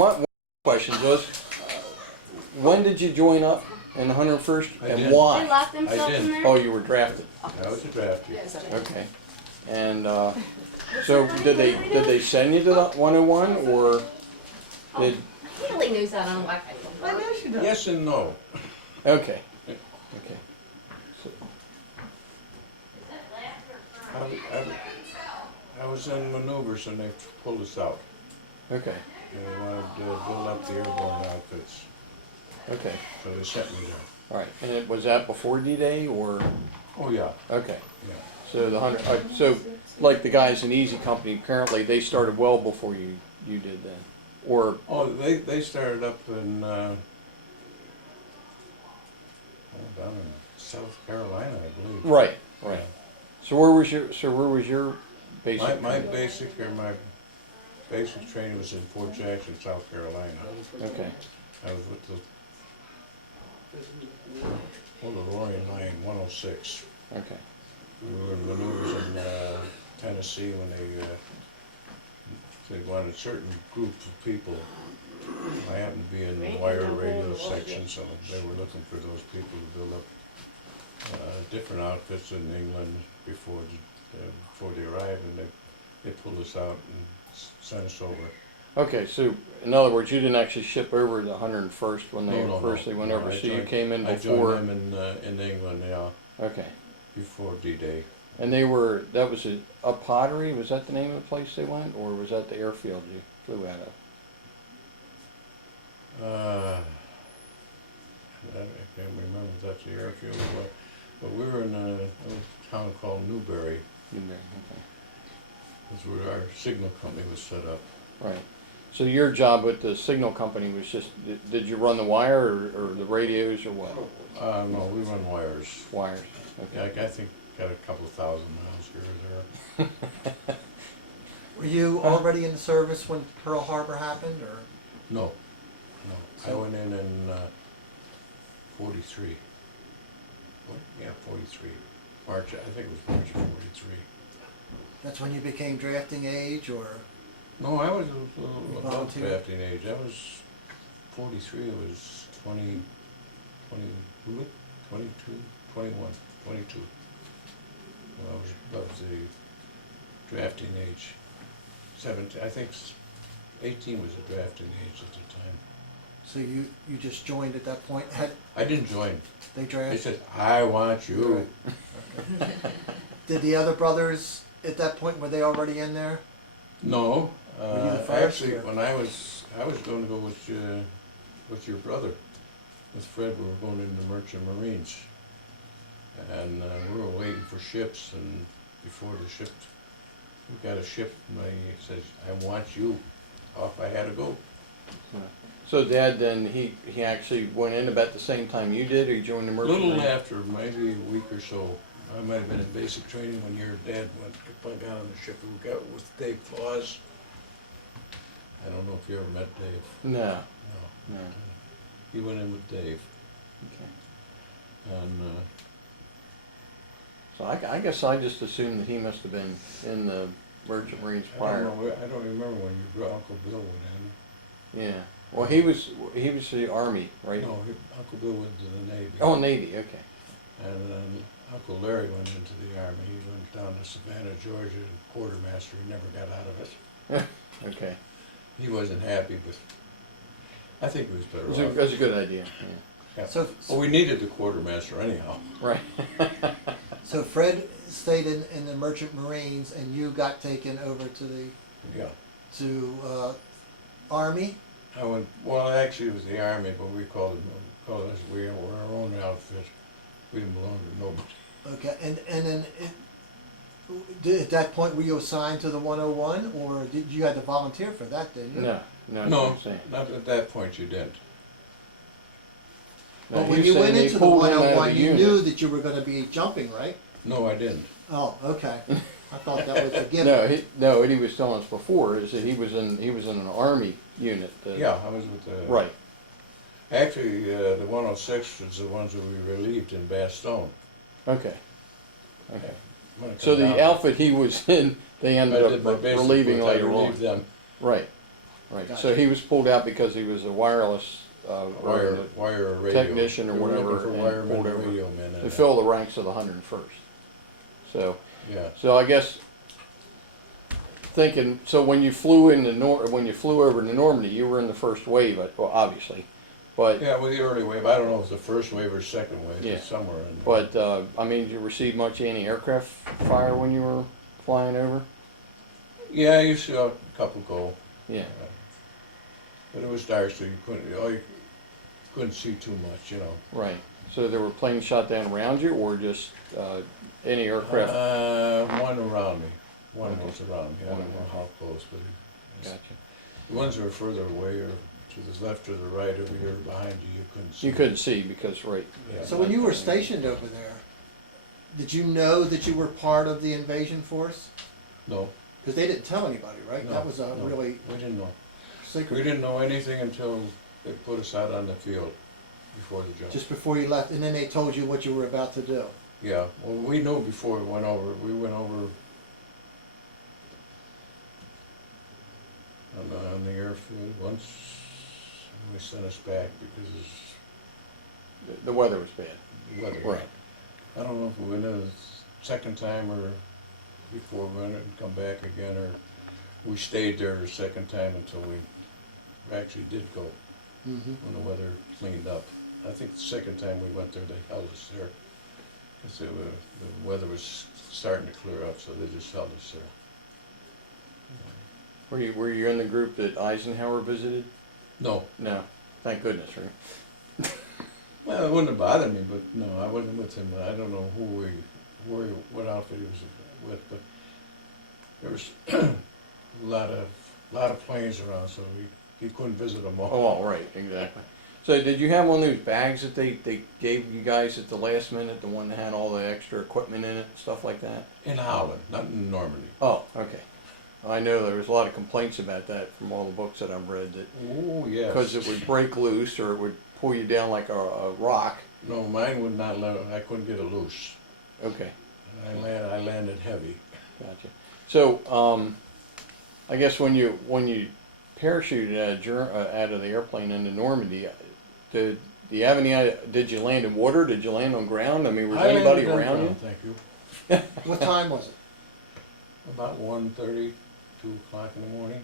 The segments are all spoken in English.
one of the questions was, when did you join up in the 101st I and did. They why? locked themselves in there? Oh, you were drafted. I was a draftee. Okay. And so did they send you to the 101 or did? Haley knows that on Wi-Fi. I know she does. Yes and no. Okay. Okay. So, I was in maneuvers and they pulled us out. okay. And they wanted to build up the airborne outfits, Okay. so they sent me there. All right. And was that before D-Day or? Oh, yeah, Okay. yeah. So the 100. So like the guys in Easy Company, apparently they started well before you did then, or? Oh, they started up in, down in South Carolina, I believe. Right. Right. So where was your basic? My basic training was in Fort Jackson, South Carolina. Okay. I was with the Lorient Line 106. Okay. We were in maneuvers in Tennessee when they wanted certain groups of people. I happened to be in the wire radio section, so they were looking for those people to build up different outfits in England before they arrived, and they pulled us out and sent us over. Okay, so in other words, you didn't actually ship over the 101st when they first went over, so you came in before. I joined them in England, yeah, Okay, before D-Day. and that was a Pottery, was that the name of the place they went, or was that the airfield you flew out of? I can't remember if that's the airfield or what, but we were in a little town called Newbury. Newbury, okay. That's where our signal company was set up. Right. So your job with the signal company was just, did you run the wire or the radios or what? No, we run wires. Wires, okay. I think got a couple of thousand miles here or there. Were you already in the service when Pearl Harbor happened, or? No. I went in 43. Yeah, 43. March, I think it was March of 43. That's when you became drafting age, or? No, I was a little above Volunteer? drafting age. I was 43, I was 20, 22, 21, 22. Well, I was above the drafting age. 17, I think 18 was the drafting age at the time. So you just joined at that point? I didn't join. They They drafted? said, I want you. Did the other brothers at that point, were they already in there? No, Were you the first, actually, or? when I was going to go with your brother, with Fred. We were going into Merchant Marines, and we were waiting for ships. And before the ship, we got a ship, and he says, "I want you." Off I had to go. So Dad then, he actually went in about the same time you did, or you joined the A Merchant little Marine? after, maybe a week or so. I might have been in basic training when your dad got on the ship. We got with Dave Claus. I don't know if you ever met Dave. No, No. no, He went in with Dave, okay. and So I guess I just assumed that he must have been in the Merchant Marines prior. I don't remember when your Uncle Bill went in. Yeah, well he was the Army, right? No, Uncle Bill went to the Navy. Oh, Navy, okay. And then Uncle Larry went into the Army. He went down to Savannah, Georgia, and quartermaster. He never got out of it. Okay, He wasn't happy, but I think he was it better was off. it was a good idea, Yeah. So, Well, we needed the quartermaster anyhow. yeah. Right. so Fred stayed in the Merchant Marines, and you got taken over Yeah. to Army? I went, well, actually it was the Army, but we called us, we were our own outfit. We didn't belong to nobody. Okay, and then at that point were you assigned to the 101, or did you had to volunteer for that? Didn't you? No, that's what No, I'm saying. not at that point you didn't. No, But when he's you saying went they into the pulled him out of 101, the you unit. knew that you were going to be jumping, right? No, I didn't. Oh, okay. I thought that was a given. No, what he was telling us before is that he was in an Army unit. Yeah, I was with the... Right. Actually, the 106 was the ones that we relieved in Bastogne. Okay. Okay. When it So come the down- outfit he was in, they I ended did up my basic relieving ones, I later on. relieved them. Right. Right, Gotcha. so he was pulled out because he was a wireless, Wire or radio. technician or We were looking whatever, for and wiremen pulled and over radio men to and fill the ranks of the 101st. So, yeah. so I guess thinking, so when you flew into when you flew over to Normandy, you were in the first wave, well, obviously, but Yeah, well, the early wave, I don't know if it's the first wave or second wave, Yeah. it's somewhere in there. but I mean, did you receive much anti-aircraft fire when you were flying over? Yeah, you saw a couple go. Yeah, But it was dark, so you couldn't see too much, you know. right. So there were planes shot down around you, or just any aircraft? One around me. One Okay. was around me. I don't One know around. how close, but Gotcha. the ones that were further away or to the left or the right over here behind you, you couldn't see. You couldn't see because, right. Yeah. So when you were stationed over there, did you know that you were part of the invasion force? No, Because they didn't tell anybody, right? No, That was a no. really we didn't know. We secret, didn't know anything until they put us out on the field before the jump. just before you left, and then they told you what you were about to do. Yeah, well, we knew before we went over. We went over on the airfield once, and they sent us back because The weather was bad. the weather. Right. I don't know if we went in the second time or before we went and come back again, or we stayed there the second time until we actually did go Mm-hmm. when the weather cleaned up. I think the second time we went there, they held us there. Cause the weather was starting to clear up, so they just held us there. Were you in the group that Eisenhower visited? No, No, thank goodness, right? well, it wouldn't have bothered me, but no, I wasn't with him. I don't know what outfit he was with, but there was a lot of planes around, so he couldn't visit them all. Oh, right, exactly. So did you have one of those bags that they gave you guys at the last minute, the one that had all the extra equipment in it, stuff like that? In Holland, not in Normandy. Oh, okay. I know there was a lot of complaints about that from all the books that I've read, that Oh, yes. because it would break loose or it would pull you down like a rock. No, mine would not let, I couldn't get it loose. Okay, I landed heavy. gotcha. So, I guess when you parachuted out of the airplane into Normandy, did you have any idea, did you land in water? Did you land on ground? I mean, was I anybody landed on around you? ground, Thank you. What time was it? About 1:30, 2 o'clock in the morning.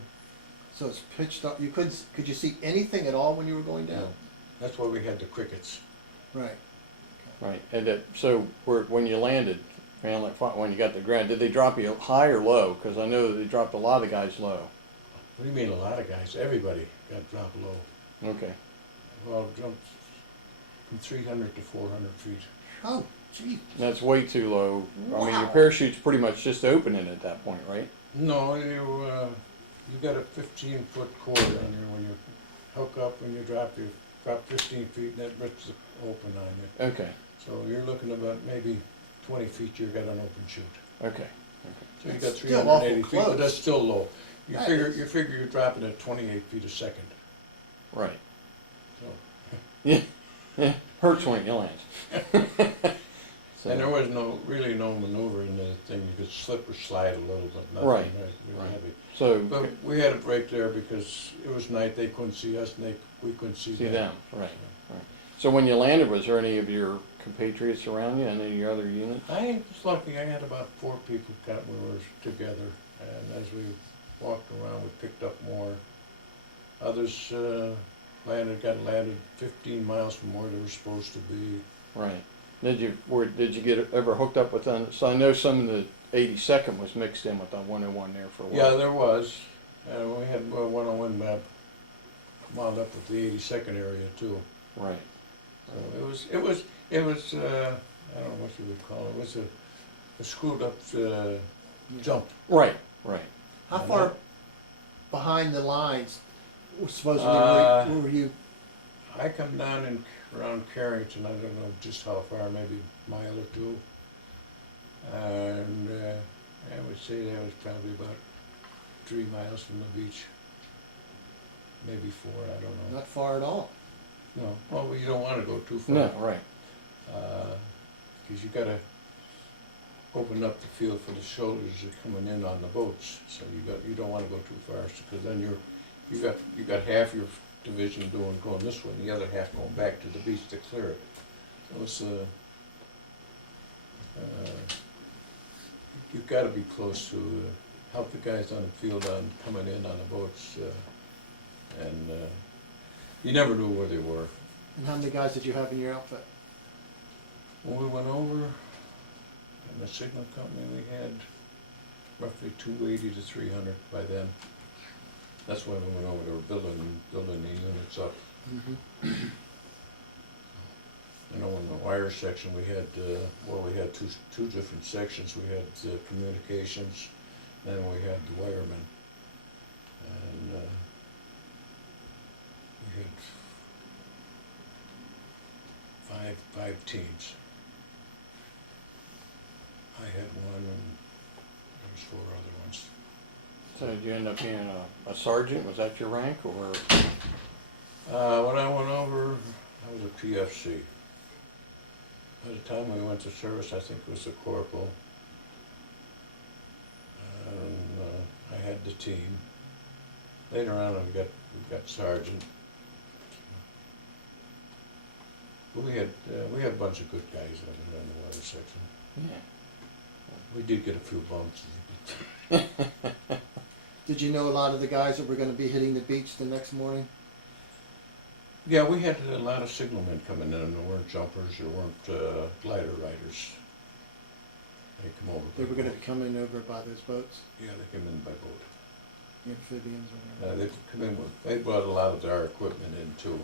So it's pitched up. Could you see anything at all when you were going down? No. That's why we had the crickets. Right. Right, and so when you landed, around like when you got to the ground, did they drop you high or low? Because I know that they dropped a lot of guys low. What do you mean a lot of guys? Everybody got dropped low. Okay, Well, jumped from 300 to 400 feet. Oh, gee. that's way too low. I mean, your Wow. parachute's pretty much just opening at that point, right? No, you got a 15-foot cord on you when you hook up and you drop 15 feet and that rips it open on you. Okay, So you're looking about maybe 20 feet, you got an open chute. okay. So you got That's still awful 380 feet, but close. that's still low. You That figure is. you're dropping at 28 feet a second. Right. So. Yeah, hurts when it lands. So, And there was really no maneuver in the thing. You could slip or slide a little, but nothing Right, really right. heavy. so But we had a break there because it was night. They couldn't see us, and we couldn't see see them. them, right, right. So when you landed, was there any of your compatriots around you, any of your other units? I was lucky. I had about 4 people we were together, and as we walked around, we picked up more. Others got landed 15 miles from where they were supposed to be. Right. Did you get ever hooked up with them? So I know some of the 82nd was mixed in with the 101 there for a while. Yeah, there was. We had 101 map wound up with the 82nd area too. Right. So it was I don't know what you would call it. It was a screwed up jump. Right. Right. How And far behind the lines supposedly were you? I come down around Carrington. I don't know just how far, maybe a mile or two. And I would say that was probably about 3 miles from the beach. Maybe 4, I don't know. Not far at all. No, well, you don't want to go too far. No. Right. Because you gotta open up the field for the shoulders that are coming in on the boats. So you don't want to go too far, because then you got half your division going this way, and the other half going back to the beach to clear it. So it's, you've gotta be close to, help the guys on the field on coming in on the boats, and, you never knew where they were. And how many guys did you have in your outfit? When we went over, in the signal company, we had roughly 280 to 300 by then. That's when we went over, they were building the units up. You know, in the wire section, we had, we had two different sections. We had communications, then we had the wiremen. And we had five teams. I had one, and there was 4 other ones. So did you end up being a sergeant? Was that your rank, or? When I went over, I was a PFC. By the time we went to service, I think it was a corporal. And I had the team. Later on, we got sergeant. But we had a bunch of good guys in the weather section. Yeah. We did get a few bumps. Did you know a lot of the guys that were gonna be hitting the beach the next morning? Yeah, we had a lot of signalmen coming in. There weren't jumpers, there weren't glider riders. They come over. They by were gonna boat. be coming over by those boats, Yeah, they came in by boat. the amphibians or whatever. They come in with, they brought a lot of their equipment in too.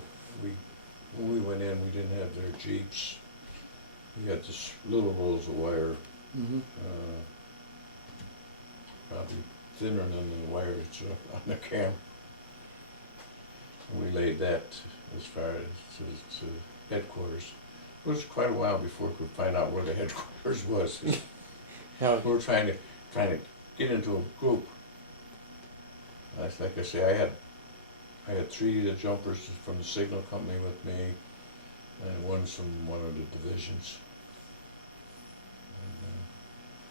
When we went in, we didn't have their Jeeps. We had just little rolls of wire, probably thinner than the wire that's on the camera. And we laid that as far as to headquarters. It was quite a while before we could find out where the headquarters was. How, We were trying to get into a group. Like I say, I had 3 of the jumpers from the signal company with me, and one from one of the divisions.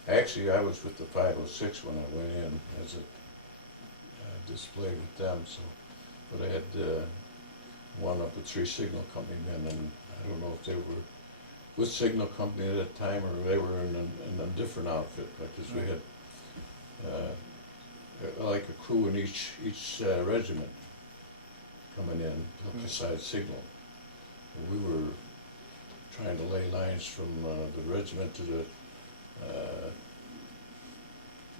And, actually, I was with the 506 when I went in as a display with them. So, but I had one up with 3 signal company men, and I don't know if they were with signal company at that time or they were in a different outfit, because we had like a crew in each regiment coming in to help decide signal. And we were trying to lay lines from the regiment to the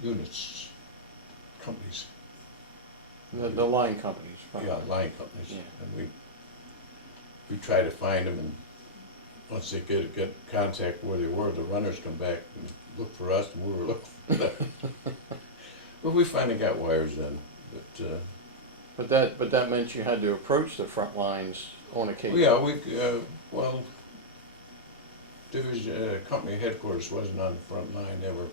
units, companies. the line companies? probably. Yeah, line companies. Yeah. And we try to find them, and once they get contact where they were, the runners come back and look for us, and we were looking for them. But we finally got wires then. But that meant you had to approach the front lines on occasion. Yeah, division company headquarters wasn't on the front line. They were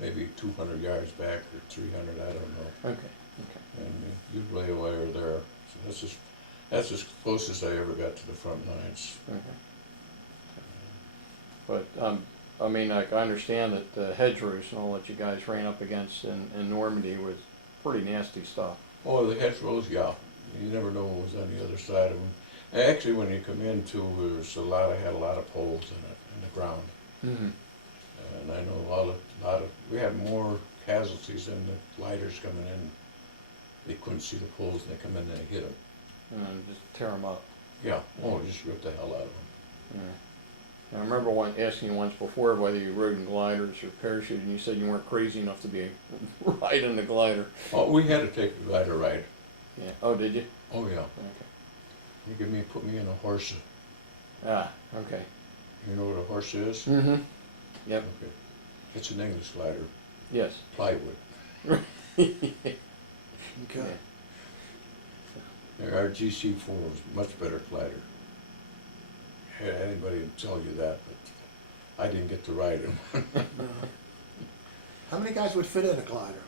maybe 200 yards back or 300, I don't know. Okay. And you'd lay a wire there. So that's as close as I ever got to the front lines. Okay. But I mean, like, I understand that the hedgerows and all that you guys ran up against in Normandy was pretty nasty stuff. Oh, the hedgerows, yeah. You never know what was on the other side of them. Actually, when you come in too, had a lot of poles in the ground. Mm-hmm. And I know we had more casualties than the gliders coming in. They couldn't see the poles, and they come in and they hit them. And then just tear them up. Yeah, just rip the hell out of them. Yeah. I remember asking you once before whether you rode in gliders or parachuting, and you said you weren't crazy enough to be riding the glider. Oh, we had to take a glider ride. Yeah. Oh, did you? Oh, yeah. Okay. They put me in a horse. Ah, okay. You know what a horse is? Mm-hmm. Yep. Okay. It's an English glider, Yes. plywood. Okay. Our GC4 was a much better glider. Anybody would tell you that, but I didn't get to ride him. How many guys would fit in a glider?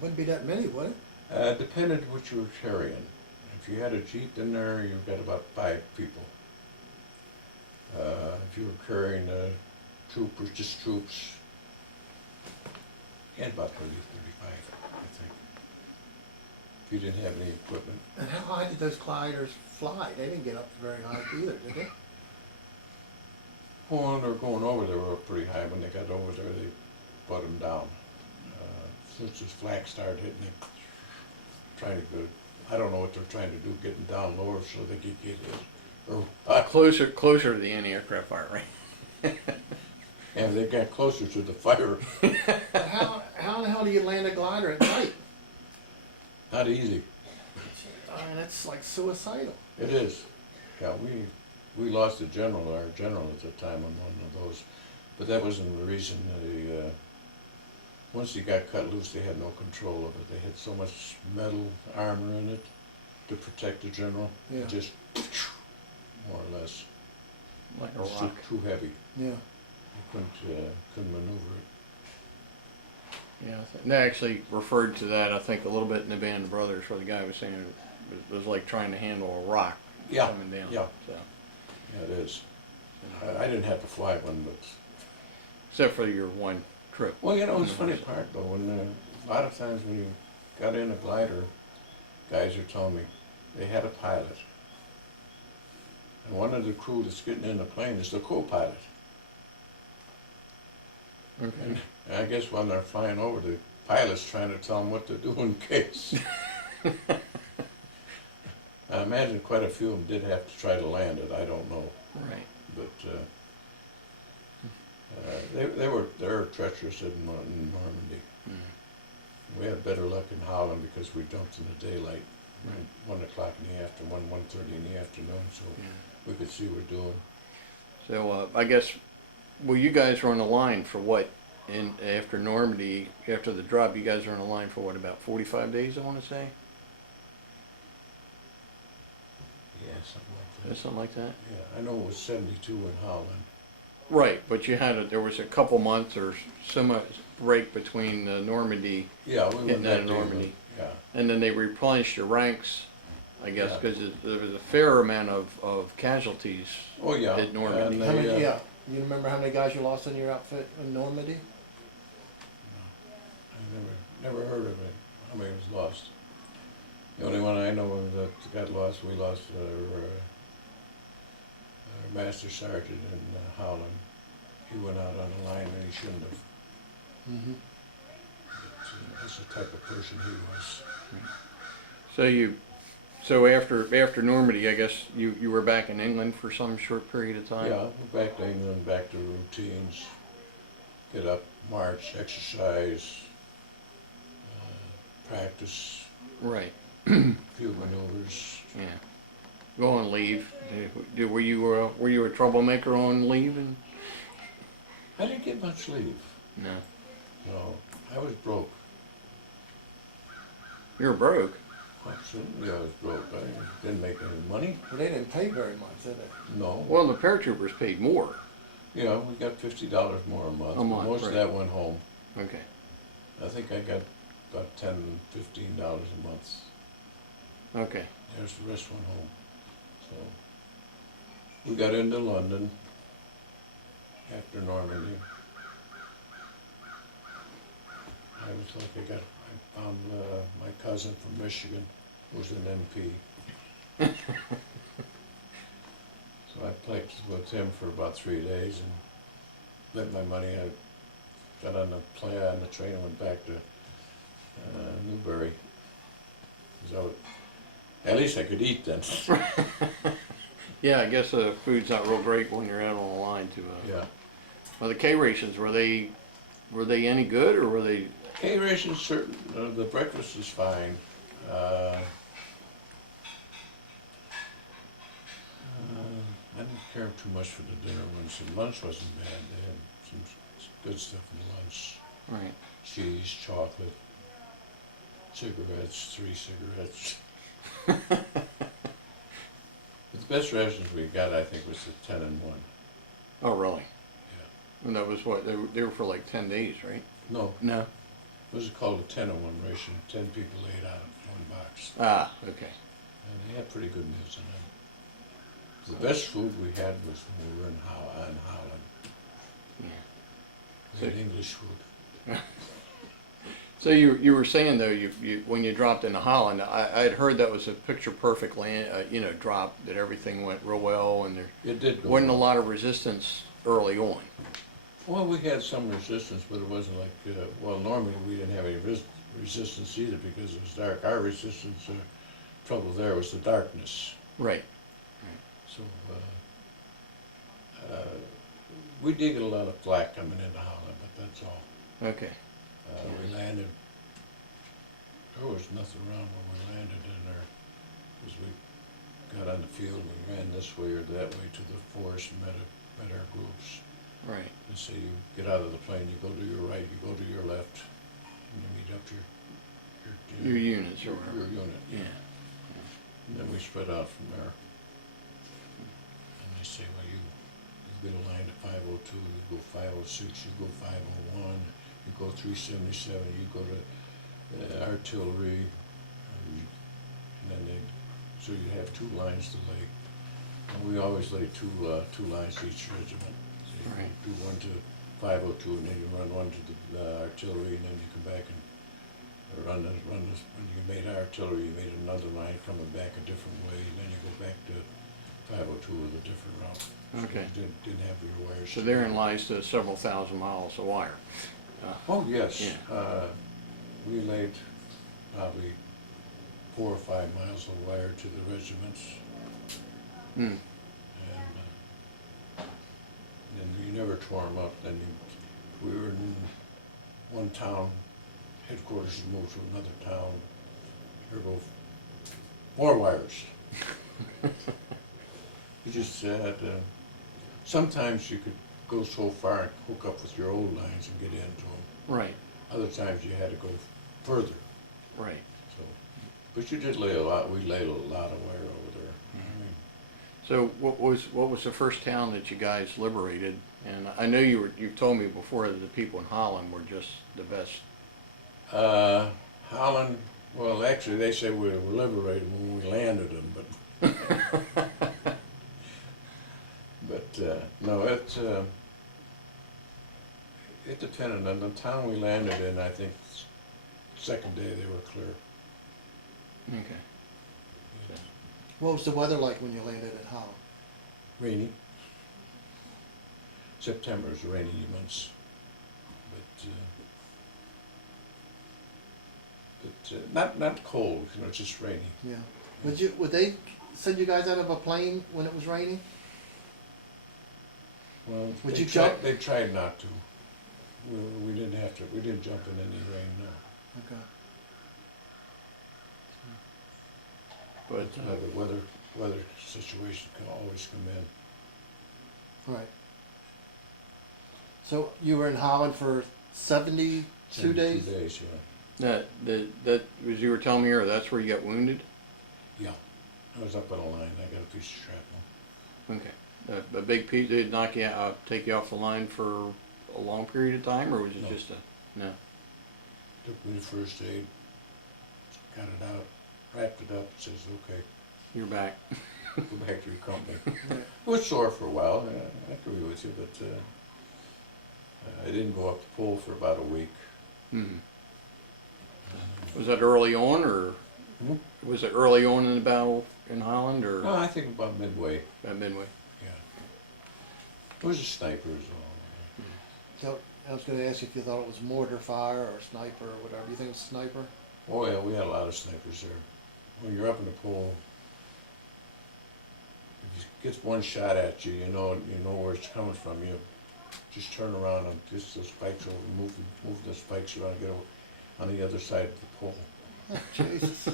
Wouldn't be that many, would it? Depended what you were carrying. If you had a Jeep in there, you've got about 5 people. If you were carrying troopers, just troops, you had about 30, 35, I think. if you didn't have any equipment. And how high did those gliders fly? They didn't get up very high either, did they? When they were going over, they were up pretty high. When they got over there, they put them down. Since this flak started hitting them, trying to go, I don't know what they're trying to do, getting down lower so they could get it. Or, Closer to the anti-aircraft fire, right? and they got closer to the fire. But how in the hell do you land a glider at night? Not easy. I mean, that's like suicidal. It is. Yeah, we lost our general at the time on one of those, but that wasn't the reason. Once he got cut loose, they had no control of it. They had so much metal armor in it to protect the general. Yeah. It just, more or less, Like a was rock. too heavy. Yeah. You couldn't maneuver it. Yeah, they actually referred to that, I think, a little bit in the Band of Brothers, where the guy was saying it was like trying to handle a rock Yeah, coming down. yeah. So, Yeah, it is. I didn't have to fly one, but except for your one trip. well, you know, it's funny part though. When a lot of times when you got in a glider, guys are telling me they had a pilot, and one of the crew that's getting in the plane is the co-pilot. Okay. And I guess when they're flying over, the pilot's trying to tell them what to do in case. I imagine quite a few of them did have to try to land it. I don't know, Right. but they were treacherous in Normandy. Mm. We had better luck in Holland because we dumped in the daylight, Right. 1 o'clock in the afternoon, 1:30 in the afternoon, so Yeah. we could see what we're doing. So I guess, well, you guys were on the line for what? After Normandy, after the drop, you guys were on the line for what, about 45 days, I want to say? Yeah, something like that. Something like that? Yeah, I know it was 72 in Holland. Right, but there was a couple months or so much break between Normandy, Yeah, we Hitting went that back in to Normandy. England. Yeah, and then they replenished your ranks, I guess, Yeah. because there was a fair amount of casualties. oh yeah. At Normandy. And How many, they, yeah. You remember how many guys you lost in your outfit in Normandy? I never heard of it, how many was lost. The only one I know of that got lost, we lost our master sergeant in Holland. He went out on the line and he shouldn't have. Mm-hmm. But, that's the type of person he was. So after Normandy, I guess you were back in England for some short period of time? Yeah, we're back to England, back to routines. Get up, march, exercise, practice, Right, field maneuvers. yeah. Go on leave. Were you a troublemaker on leave? I didn't get much leave. No. No, I was broke. You were broke. Absolutely, I was broke. I didn't make any money. Well, they didn't pay very much, did they? No. Well, the paratroopers paid more. Yeah, we got $50 more a month. A month, Most of right. that went home. Okay. I think I got about $10, $15 a month. Okay. There's the rest went home. So we got into London after Normandy. I was lucky. I found my cousin from Michigan, who was an MP. So I played with him for about 3 days and spent my money. I got on the train and went back to Newbury. So at least I could eat then. Yeah, I guess food's not real great when you're out on the line to. Yeah. Well, the K rations were they any good or were they? K rations, certain. The breakfast is fine. I didn't care too much for the dinner ones. The lunch wasn't bad. They had some good stuff in the lunch. Right. Cheese, chocolate, cigarettes, 3 cigarettes. But the best rations we got, I think, was the 10 and 1. Oh, really? Yeah. And that was what they were for like 10 days, right? No, No. what was it called? A 10 and 1 ration. 10 people ate out of 1 box. Ah, okay. And they had pretty good meals in them. The best food we had was when we were in Holland. Yeah. We had English food. So you were saying though, you when you dropped into Holland, I had heard that was a picture perfect land, drop, that everything went real well and there It did go wasn't a well. lot of resistance early on. Well, we had some resistance, but it wasn't like, normally we didn't have any resistance either because it was dark. Our resistance, trouble there was the darkness. Right. So, we did get a lot of flack coming into Holland, but that's all. Okay. We landed, there was nothing wrong when we landed in there, because we got on the field, we ran this way or that way to the forest and met our groups. Right. They say you get out of the plane, you go to your right, you go to your left, and you meet up Your units or your whatever. unit. Yeah. And then we spread out from there. And they say, well, you get a line at 502, you go 506, you go 501, you go 377, you go to artillery, and then so you have two lines to lay. And we always lay two lines to each regiment. So you Right. do one to 502, and then you run one to the artillery, and then you come back and run this, when you made artillery, you made another line coming back a different way, and then you go back to 502 with a different route. So Okay. you didn't have your wires. So therein lies the several thousand miles of wire. Oh, yes. Yeah. We laid probably 4 or 5 miles of wire to the regiments, Hmm. and you never tore them up. Then we were in one town, headquarters moved to another town, there go more wires. You just had, sometimes you could go so far and hook up with your old lines and get into them. Right. Other times you had to go further. Right. So, but you did lay a lot. We laid a lot of wire over there. I mean, So what was the first town that you guys liberated? And I know you've told me before that the people in Holland were just the best. Holland. Well, actually, they say we were liberated when we landed them, but no, it depended on the town we landed in. I think second day they were clear. Okay. What was the weather like when you landed in Holland? Rainy. September is rainy months, but not cold. You know, just rainy. Yeah. Would they send you guys out of a plane when it was raining? Well, Would they you tried, jump? They tried not to. We didn't have to. We didn't jump in any rain. No. Okay. But The weather situation can always come in. Right. So you were in Holland for 72 days? 2 days, yeah. that was, you were telling me, or that's where you got wounded? Yeah. I was up on a line. I got a piece of shrapnel. Okay. A big piece, did it knock you out, take you off the line for a long period of time, or was it No. just no? Took me to first aid. Got it out. Wrapped it up. Says, okay, You're back. go back to your company. Right. It was sore for a while. I agree with you, but I didn't go up the pole for about a week. Hmm. Was that early on, or Mhm. was it early on in the battle in Holland, or Well, I think about midway. at Midway? Yeah. It was a sniper is all. So I was going to ask you if you thought it was mortar fire or sniper or whatever. You think it's sniper? Oh yeah, we had a lot of snipers there. When you're up in the pole, if it gets one shot at you, you know where it's coming from. You just turn around and just those spikes over, move the spikes around, and get over on the other side of the pole. Jesus.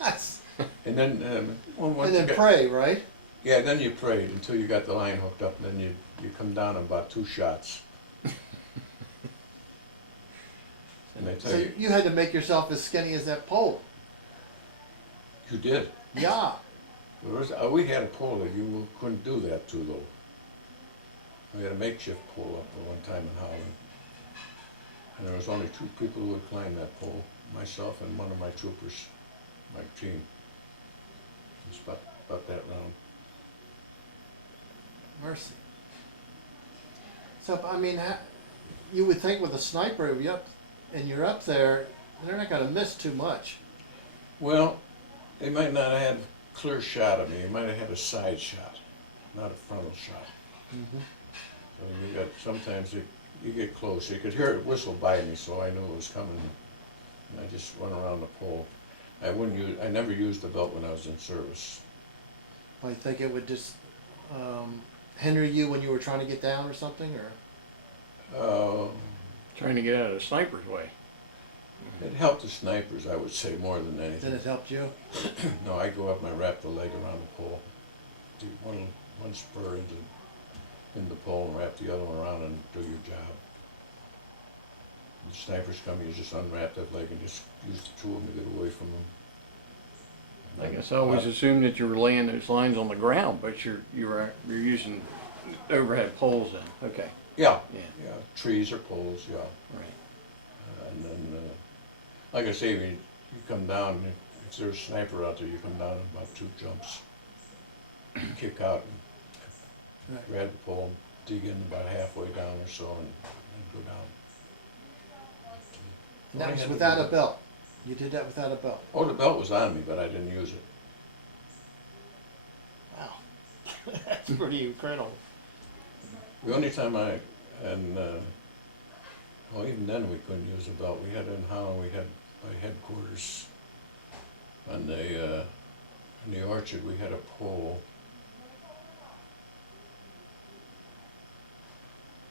That's, And then once and you then get- pray, right? Yeah, then you prayed until you got the line hooked up, and then you come down in about 2 shots. And they tell So you, you had to make yourself as skinny as that pole. you did. Yeah. We had a pole that you couldn't do that to, though. We had a makeshift pole up at one time in Holland. And there was only 2 people who would climb that pole, myself and one of my troopers, my team. It's about that round. Mercy. So, I mean, you would think with a sniper, and you're up there, they're not gonna miss too much. Well, they might not have had a clear shot of me, they might have had a side shot, not a frontal shot. So you got, sometimes you get close, you could hear it whistle by me, so I knew it was coming. And I just run around the pole. I never used the belt when I was in service. I think it would just, hinder you when you were trying to get down or something, or? Trying to get out of the sniper's way. It helped the snipers, I would say, more than Then anything. it helped you? No, I go up and I wrap the leg around the pole. Do one spur in the pole and wrap the other one around and do your job. The snipers come, you just unwrap that leg and just use the two of them to get away from them. I guess I always assumed that you were laying those lines on the ground, but you're using overhead poles then. Okay. Yeah, Yeah. yeah, trees or poles, yeah. Right. And then, like I say, you come down, if there's a sniper out there, you come down in about 2 jumps. Kick out and Right. grab the pole, dig in about halfway down or so and go down. And that was without a belt? You did that without a belt? Oh, the belt was on me, but I didn't use it. Wow. That's pretty incredible. The only time well, even then we couldn't use a belt. We had in Holland, we had by headquarters on in the orchard, we had a pole.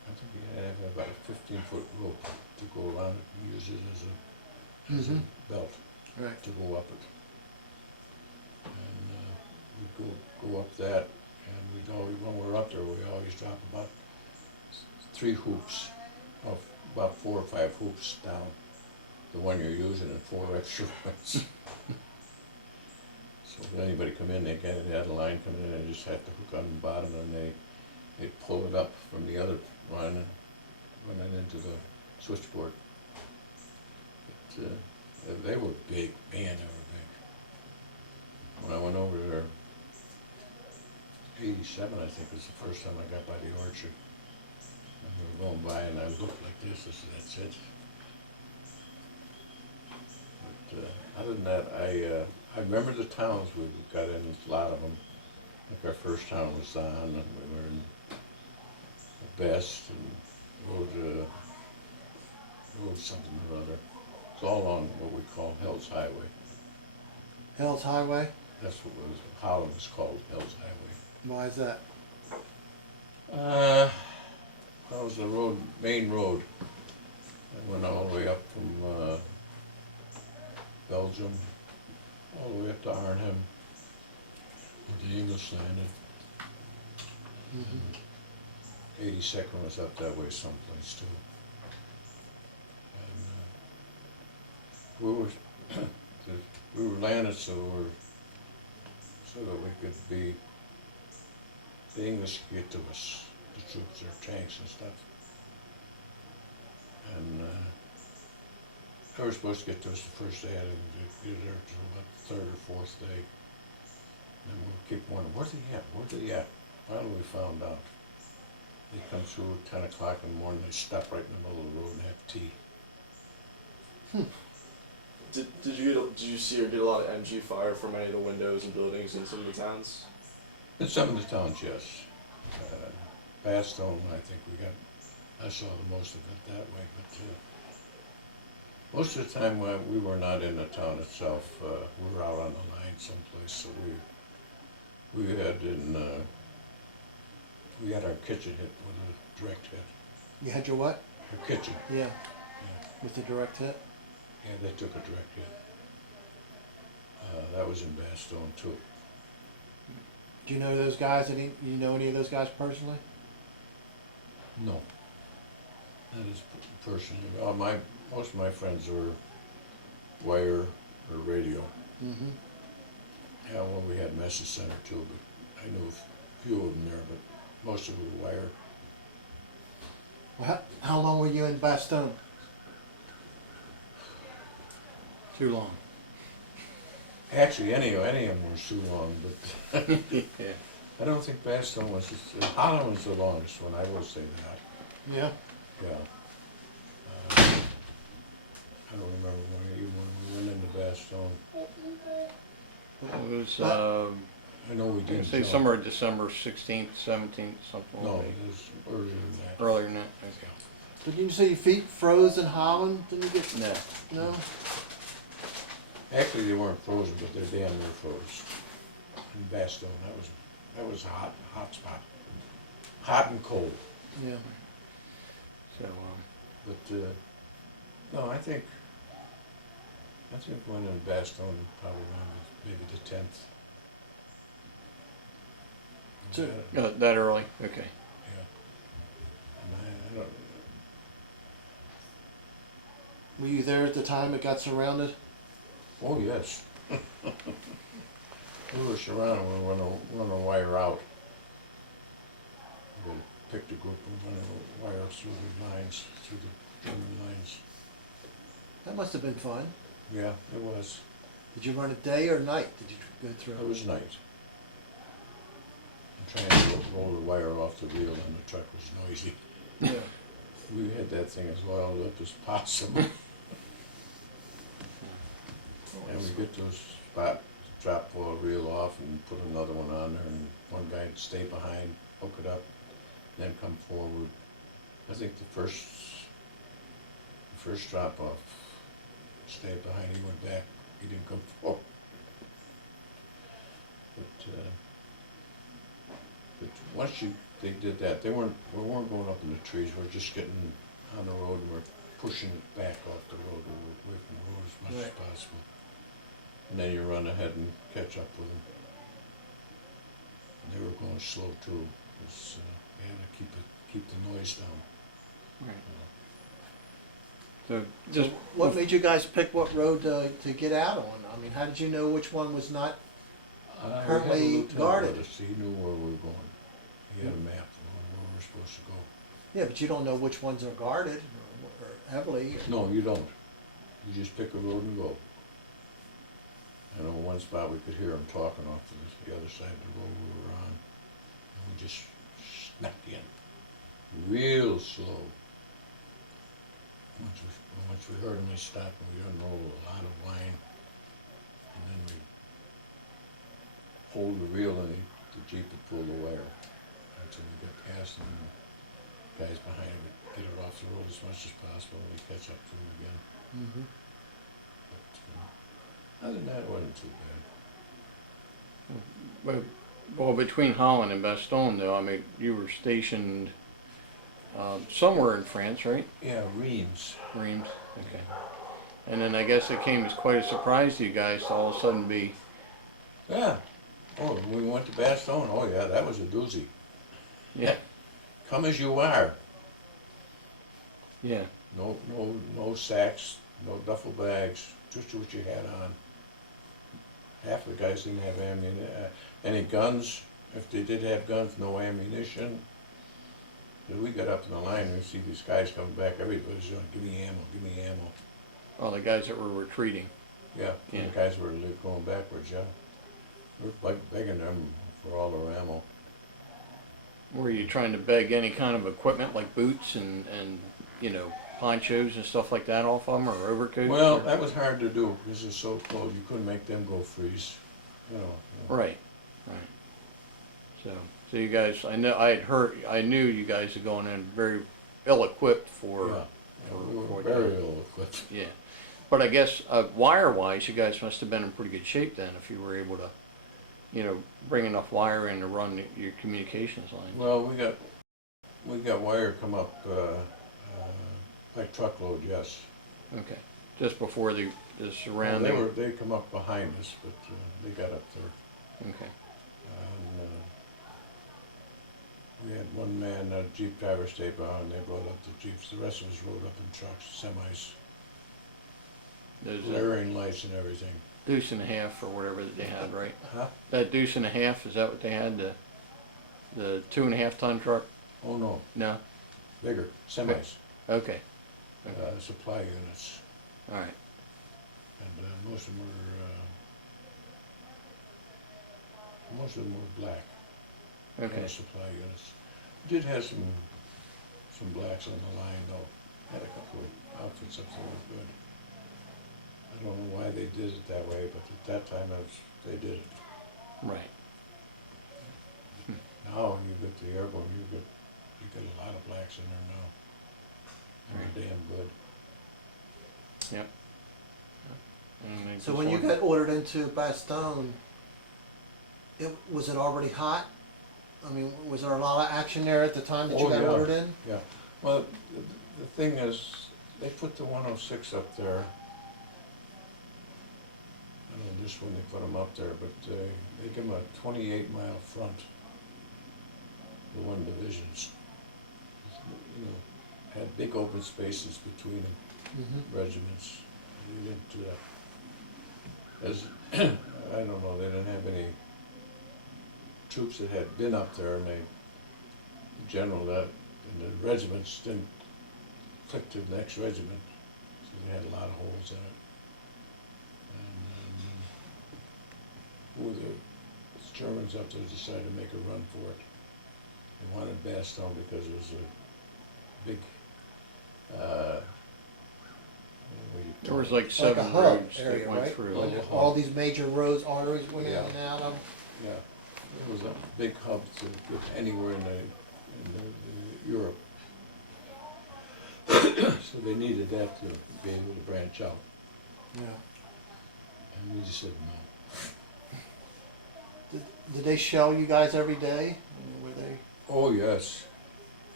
I think we had to have about a 15-foot rope to go around it and use it as a belt Right. to go up it. And we'd go up that, and we'd always, when we were up there, we always drop about 3 hoops, of about 4 or 5 hoops down, the one you're using, and 4 extra ones. So if anybody come in, they had a line coming in, they just had to hook on the bottom, and they'd pull it up from the other one and run it into the switchboard. But, they were big, man, they were big. When I went over there, 87, I think, was the first time I got by the orchard. And we were going by, and I looked like this, I said, that's it. But other than that, I remember the towns we got in, a lot of them. Like our first town was Zon, and we were in Best, and rode something or other. It's all on what we call Hell's Highway. Hell's Highway? That's what Holland was called, Hell's Highway. Why is that? That was the road, main road. I went all the way up from Belgium, all the way up to Arnhem, where the English landed. 82nd was up that way someplace too. And we were landed so that we could be, the English could get to us, the troops, their tanks and stuff. And they were supposed to get to us the first day, and get there till about the 3rd or 4th day. And we'll keep wondering, where's he at, where's he at? Finally we found out. They come through at 10 o'clock in the morning, they stop right in the middle of the road and have tea. Did you see or get a lot of MG fire from any of the windows and buildings in some of the towns? In some of the towns, yes. Bathstone, I think I saw the most of it that way, but most of the time we were not in the town itself. We were out on the line someplace, so we had our kitchen hit with a direct hit. You had your what? Our kitchen, Yeah. With the direct hit? yeah, they took a direct hit. That was in Bathstone too. Do you know those guys? You know any of those guys personally? No. That is personally. Most of my friends were wire or radio. Mm-hmm. Yeah, well, we had Message Center too, but I knew a few of them there, but most of it were wire. Well, how long were you in Bastogne? Too long. Actually, any of them were too long, but Yeah. I don't think Bastogne was, Holland was the longest one, I will say that, Yeah. yeah. I don't remember even when we went into Bastogne. It was, I know we I didn't. say tell somewhere December 16th, 17th, something No, like it was earlier than that. that. Earlier than that, okay. So didn't you say your feet froze in Holland? Didn't you get, No, no? Actually, they weren't frozen, but they're damn near froze. In Bastogne, that was a hot spot. Hot and cold. Yeah. so, But, no, I think going into Bastogne probably around maybe the 10th. Sure. that early, okay. Yeah. And I don't, Were you there at the time it got surrounded? oh, yes. We were surrounded, we were running a wire out. We picked a group and run a wire through the lines, through the German lines. That must have been fun. Yeah, it was. Did you run it day or night? Did you go through? It was night. I'm trying to roll the wire off the reel and the truck was noisy. Yeah. We had that thing as oiled up as possible. And we get those drop the reel off and put another one on there, and one guy would stay behind, hook it up, then come forward. I think the first drop off, stayed behind, he went back, he didn't come forward. But once they did that, we weren't going up in the trees, we're just getting on the road and we're pushing it back off the road, away from the road as much as Right. possible. And then you run ahead and catch up with them. And they were going slow too, because you had to keep the noise down. Right. You know. So, just, What made you guys pick what road to get out on? I mean, how did you know which one was not? We had a Currently lieutenant guarded. with us. He knew where we were going. He had a map of where we were supposed to go. Yeah, but you don't know which ones are guarded or heavily. No, you don't. You just pick a road and go. I know one spot we could hear them talking off to the other side of the road we were on. And we just snuck in. Real slow. Once we heard them, they stopped and we unrolled a lot of wine. And then we hold the reel and the Jeep would pull the wire until we got past them. And the guys behind it would get it off the road as much as possible and we'd catch up to them again. Mm-hmm. But other than that, it wasn't too bad. well, between Holland and Bastogne though, I mean, you were stationed somewhere in France, right? Yeah, Reims. Reims, okay. And then I guess it came as quite a surprise to you guys to all of a sudden be, Yeah. Oh, we went to Bastogne. Oh yeah, that was a doozy. yeah, Come as you are. yeah, No sacks, no duffel bags, just what you had on. Half of the guys didn't have any guns. If they did have guns, no ammunition. When we got up in the line, we see these guys coming back. Everybody's going, "Give me ammo, give me ammo." all the guys that were retreating. Yeah, Yeah. the guys were going backwards. Yeah, we're begging them for all their ammo. Were you trying to beg any kind of equipment like boots and ponchos and stuff like that off of them, or overcoats? Well, or- that was hard to do because it's so cold. You couldn't make them go freeze. You know. Right. So you guys, I knew you guys are going in very ill-equipped for, Yeah, we were for very ill equipped. yeah. But I guess wire-wise, you guys must have been in pretty good shape then, if you were able to, bring enough wire in to run your communications line. Well, we got wire come up by truckload, yes. Okay. Just before the surrounding. They come up behind us, but they got up there. Okay. And we had one man, a Jeep driver, stayed behind. They brought up the Jeeps. The rest of us rode up in trucks, semis, There's a blaring lights and everything. deuce and a half or whatever that they had, right? Huh? That deuce and a half, is that what they had? The 2.5 ton truck? Oh no, No? bigger semis, Okay. supply units, All right. and most of them were black. Okay. Supply units. We did have some blacks on the line though. Had a couple of outfits up there were good. I don't know why they did it that way, but at that time, they did it. Right. Now, you get the Airbourne, you get a lot of blacks in there now. They're damn good. Yep. And they So just when you wanted- got ordered into Bastogne, was it already hot? I mean, was there a lot of action there at the time that you Oh, got yeah. ordered in? Yeah, well, the thing is, they put the 106 up there. I don't know just when they put them up there, but they give them a 28-mile front, the one divisions. You know, had big open spaces between them, Mm-hmm. regiments. They didn't do that. As, I don't know, they didn't have any troops that had been up there, and in general, and the regiments didn't click to the next regiment, so they had a lot of holes in it. And the Germans up there decided to make a run for it. They wanted Bastogne because it was a big, There was like Like a 7 hub roads area, that went right? through. When Like a all hub. these major roads, arteries went in Yeah. and out of. yeah, it was a big hub to get anywhere in Europe. So they needed that to be able to branch out, Yeah. and we just said no. Did they shell you guys every day? I mean, were they? Oh, yes,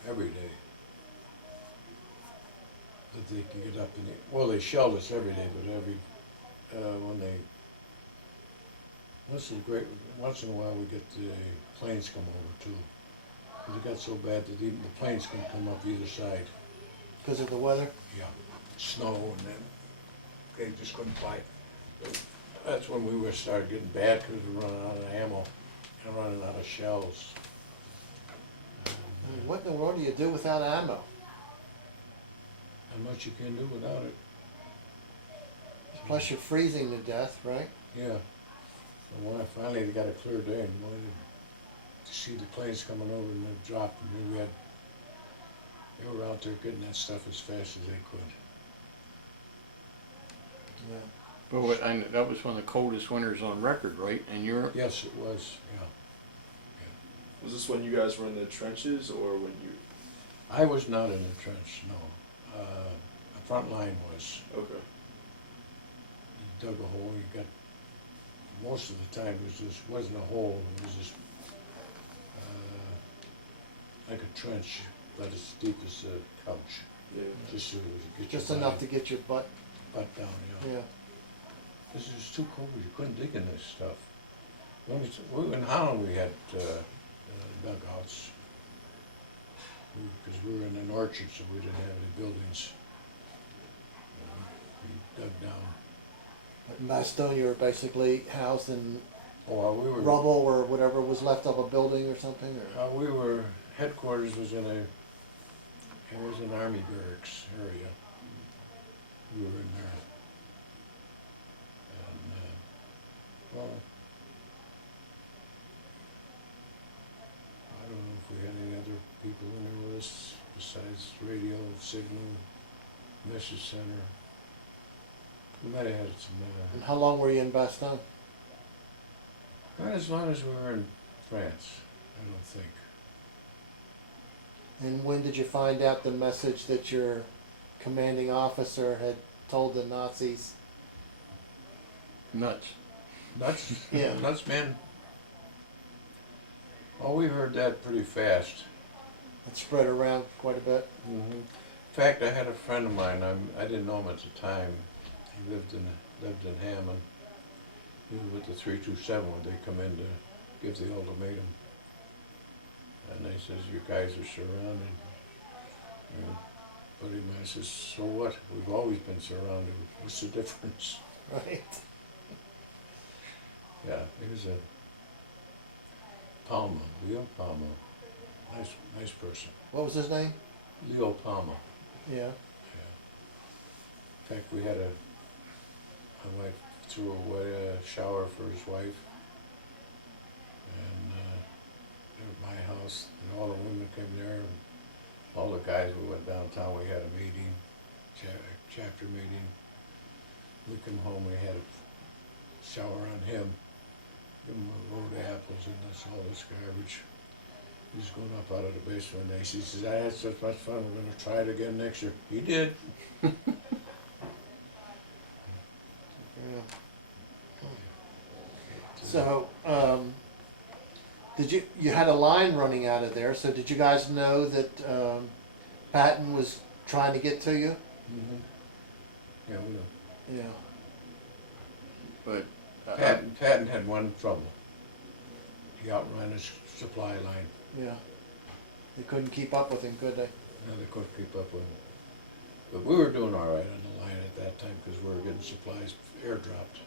every day. That they could get up in the, well, they shelled us every day, but when they, once in a while we get the planes come over too. But it got so bad that even the planes couldn't come up either side. Because of the weather? Yeah, snow, and then they just couldn't fight. That's when we started getting bad because we were running out of ammo and running out of shells. I mean, what in the world do you do without ammo? Not much you can do without it. Plus you're freezing to death, right? Yeah. So when I finally got a clear day and wanted to see the planes coming over and then drop, and they were out there getting that stuff as fast as they could. Yeah. But that was one of the coldest winters on record, right, in Europe? Yes, it was, yeah. Was this when you guys were in the trenches or when you? I was not in the trench, no. The front line was. Okay. You dug a hole, you got, most of the time wasn't a hole, it was just like a trench, about as deep as a couch, Yeah. just so it would get your Just enough to get your butt. butt down, yeah. Yeah. This was too cold, you couldn't dig in this stuff. In Holland we had dugouts, because we were in an orchard, so we didn't have any buildings. We dug down. But in Bastogne, you were basically housed in Oh, we were. rubble or whatever was left of a building or something, or? We were, headquarters was it was an army barracks area. We were in there. And, well, I don't know if we had any other people in there with us besides radio, signal, message center. We might have had some, And how long were you in Bastogne? not as long as we were in France, I don't think. And when did you find out the message that your commanding officer had told the Nazis? Nuts. Nuts? Yeah. Nuts, man. Oh, we heard that pretty fast. It spread around quite a bit. In fact, I had a friend of mine, I didn't know him at the time. He lived in Hammond. He was with the 327 when they come in to give the ultimatum. And they says, you guys are surrounded. And a buddy of mine says, so what? We've always been surrounded. What's the difference? Right. Yeah, he was a Palma, Leo Palma. Nice person. What was his name? Leo Palma. Yeah. Yeah. In fact, we had my wife threw away a shower for his wife, and at my house, and all the women came there, and all the guys, we went downtown, we had a meeting, chapter meeting, we come home, we had a shower on him, give him a load of apples and that's all this garbage. He's going up out of the basement and he says, I had such much fun, we're gonna try it again next year. He did. Yeah. So, you had a line running out of there, so did you guys know that, Patton was trying to get to you? Yeah, we know. Yeah. But, Patton had one trouble. He outran his supply line. Yeah. They couldn't keep up with him, could they? No, they couldn't keep up with him. But we were doing all right on the line at that time because we were getting supplies airdropped.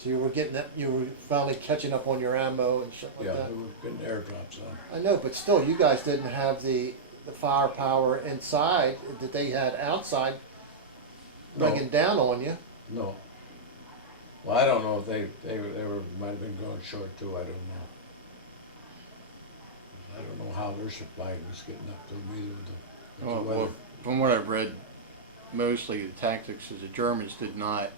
So you were getting that, you were finally catching up on your ammo and shit like Yeah, that? we were getting airdrops on. I know, but still, you guys didn't have the firepower inside that they had outside No. bringing down on you. No. Well, I don't know if they were, might have been going short too, I don't know. I don't know how their supply was getting up to them either with the well, weather. from what I've read, mostly the tactics is the Germans did not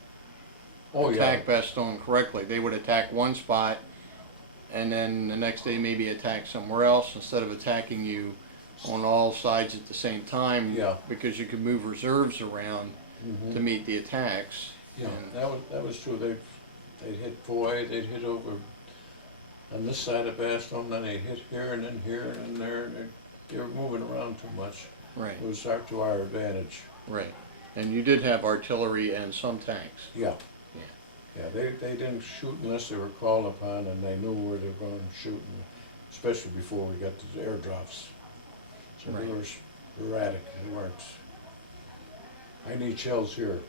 Oh, yeah. attack Bastogne correctly. They would attack one spot and then the next day maybe attack somewhere else instead of attacking you on all sides at the same time. Yeah. Because you could move reserves around to meet the attacks. Yeah, And- that was true. They'd hit Foy, they'd hit over on this side of Bastogne, then they'd hit here and then here and then there, and they were moving around too much. Right, It was to our advantage. right. And you did have artillery and some tanks. Yeah. Yeah. Yeah, they didn't shoot unless they were called upon and they knew where they were going to shoot, and especially before we got to the airdrops. So they Right. were sporadic, they weren't, I need shells here,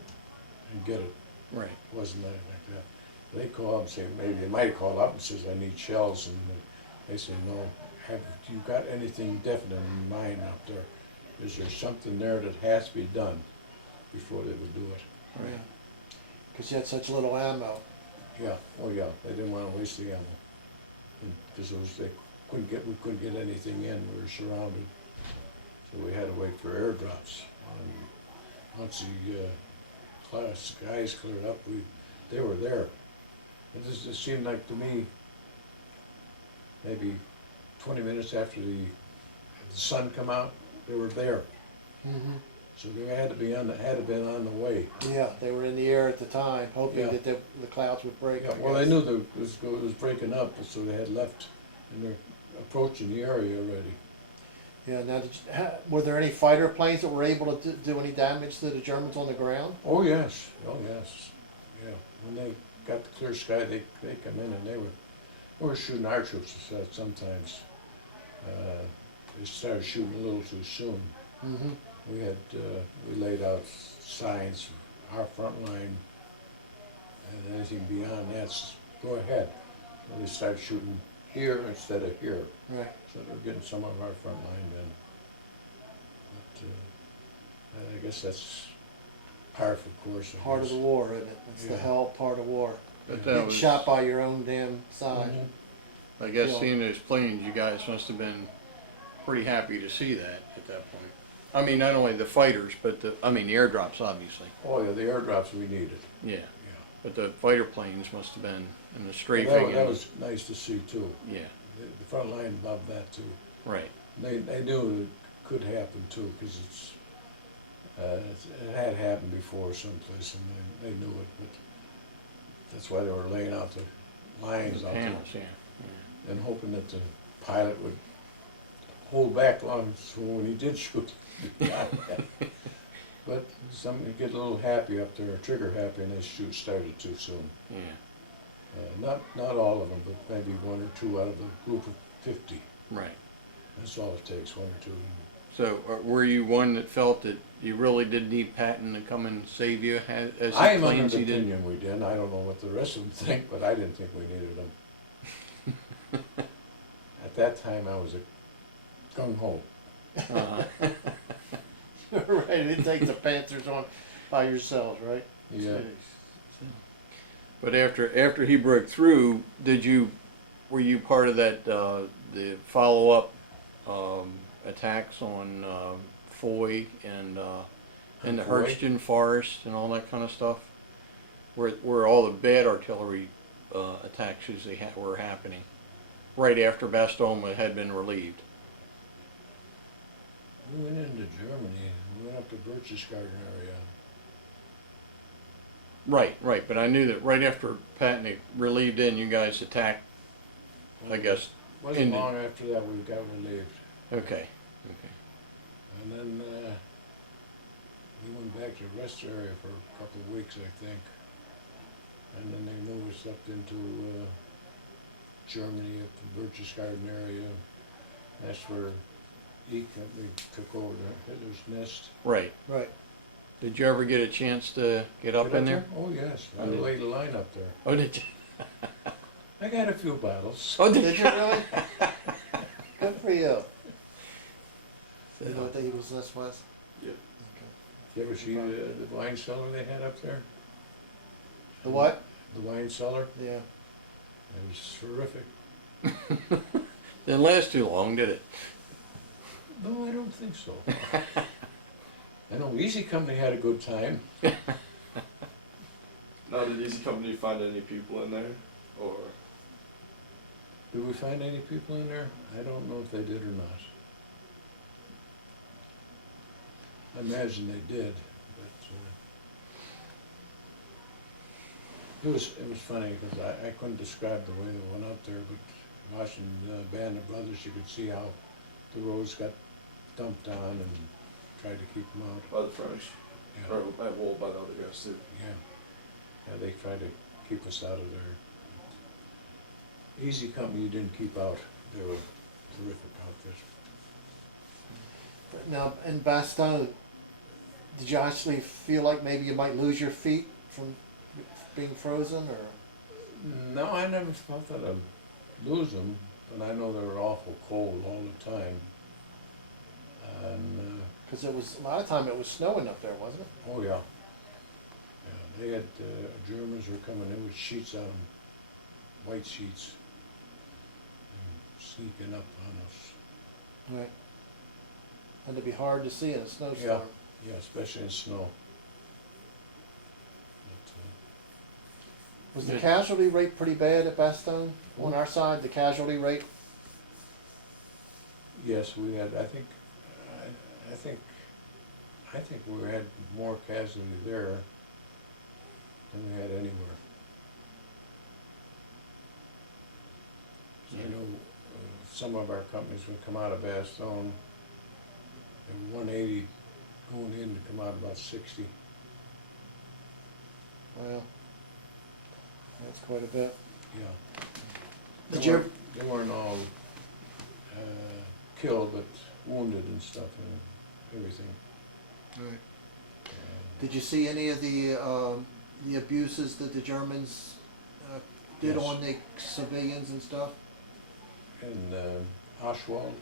and get it. Right. Wasn't anything like that. They call up and say, maybe they might call up and says, I need shells, and they say, no, have you got anything definite in mind out there? Is there something there that has to be done before they would do it? Right. Because you had such little ammo. Yeah, oh yeah, they didn't wanna waste the ammo. Because we couldn't get anything in, we were surrounded. So we had to wait for airdrops. And once the skies cleared up, they were there. It seemed like to me, maybe 20 minutes after the sun come out, they were there. Mm-hmm. So they had to been on the way. Yeah, they were in the air at the time, hoping Yeah. that the clouds would break. Yeah, I well, they guess. knew that it was breaking up, so they had left, and they're approaching the area already. Yeah. Now, were there any fighter planes that were able to do any damage to the Germans on the ground? Oh, yes, yeah. When they got the clear sky, they come in and they were shooting our troops sometimes. They started shooting a little too soon. Mm-hmm. We laid out signs, our front line, and anything beyond that's go ahead. So they started shooting here instead of here, Right. so they're getting some of our front line then. But I guess that's par for the course. I Part of guess. the war, isn't it? It's the Yeah. hell part of war. But Yeah. that Getting was, shot by your own damn side. Mhm. I guess Yeah. seeing those planes, you guys must have been pretty happy to see that at that point. I mean, not only the fighters, but the airdrops, obviously. Oh, yeah, the airdrops we needed, Yeah. yeah. But the fighter planes must have been in the Well, strafing. that and- was nice to see too. Yeah, The front line loved that too. right. They knew it could happen too, because it had happened before someplace and they knew it, but that's why they were laying out the lines The out there panels, yeah. and hoping that the pilot would hold back long so when he did shoot. But some get a little happy up there, trigger happy, and they started too soon. Yeah, Not all of them, but maybe one or two out of the group of 50. right. That's all it takes, one or two. So, were you one that felt that you really did need Patton to come and save you as the I am under planes the he did? opinion we did. I don't know what the rest of them think, but I didn't think we needed them. At that time, I was a gung-ho. Uh, Right. It didn't take the Panthers on by yourselves, right? Yeah. But after he broke through, were you part of that the follow-up attacks on Foy and in the Foy? Hurtgen Forest and all that kind of stuff? where all the bad artillery attacks usually were happening, right after Bastogne had been relieved. We went into Germany, we went up to Berchtesgaden area. Right, but I knew that right after Patton relieved in, you guys attacked, I guess. Wasn't Ended. long after that we got relieved. Okay. And then we went back to the rest area for a couple of weeks, I think. And then they moved us up into Germany, up the Berchtesgaden area. That's where E Company took over the Hitler's Nest. Right. Right. Did you ever get a chance to get up in there? Oh, yes. I Oh, did- laid a line up there. Oh, did you? I got a few battles. Oh, Did you really? Good for you. You know what the Eagles Nest was? Yeah. Okay. You ever see the wine cellar they had up there? The what? The wine cellar? Yeah. It was terrific. Didn't last too long, did it? No, I don't think so. I know Easy Company had a good time. Now, did Easy Company find any people in there, or? Did we find any people in there? I don't know if they did or not. I imagine they did, but it was funny because I couldn't describe the way they went up there, but watching Band of Brothers, you could see how the roads got dumped on and tried to keep them out. By the French, Yeah, or well, by the other guys too. yeah, they tried to keep us out of there. Easy Company you didn't keep out. They were terrific outfit. Now, in Bastogne, did you actually feel like maybe you might lose your feet from being frozen, or? No, I never thought that I'd lose them, but I know they were awful cold all the time. And, Because it was, a lot of time it was snowing up there, wasn't it? oh yeah. Yeah, they had, Germans were coming in with sheets on them, white sheets, and sneaking up on us. Right. And it'd be hard to see in a snowstorm. Yeah, especially in snow. But, Was the Yeah. casualty rate pretty bad at Bastogne? On our side, the casualty rate? yes, we had, I think we had more casualty there than we had anywhere. I know some of our companies would come out of Bastogne, they were 180 going in to come out about 60. Well, that's quite a bit. Yeah. Did They you, weren't- They weren't all killed, but wounded and stuff and everything. Right. Did you see any of the abuses that the Germans did Yes. on the civilians and stuff? And Oshwald,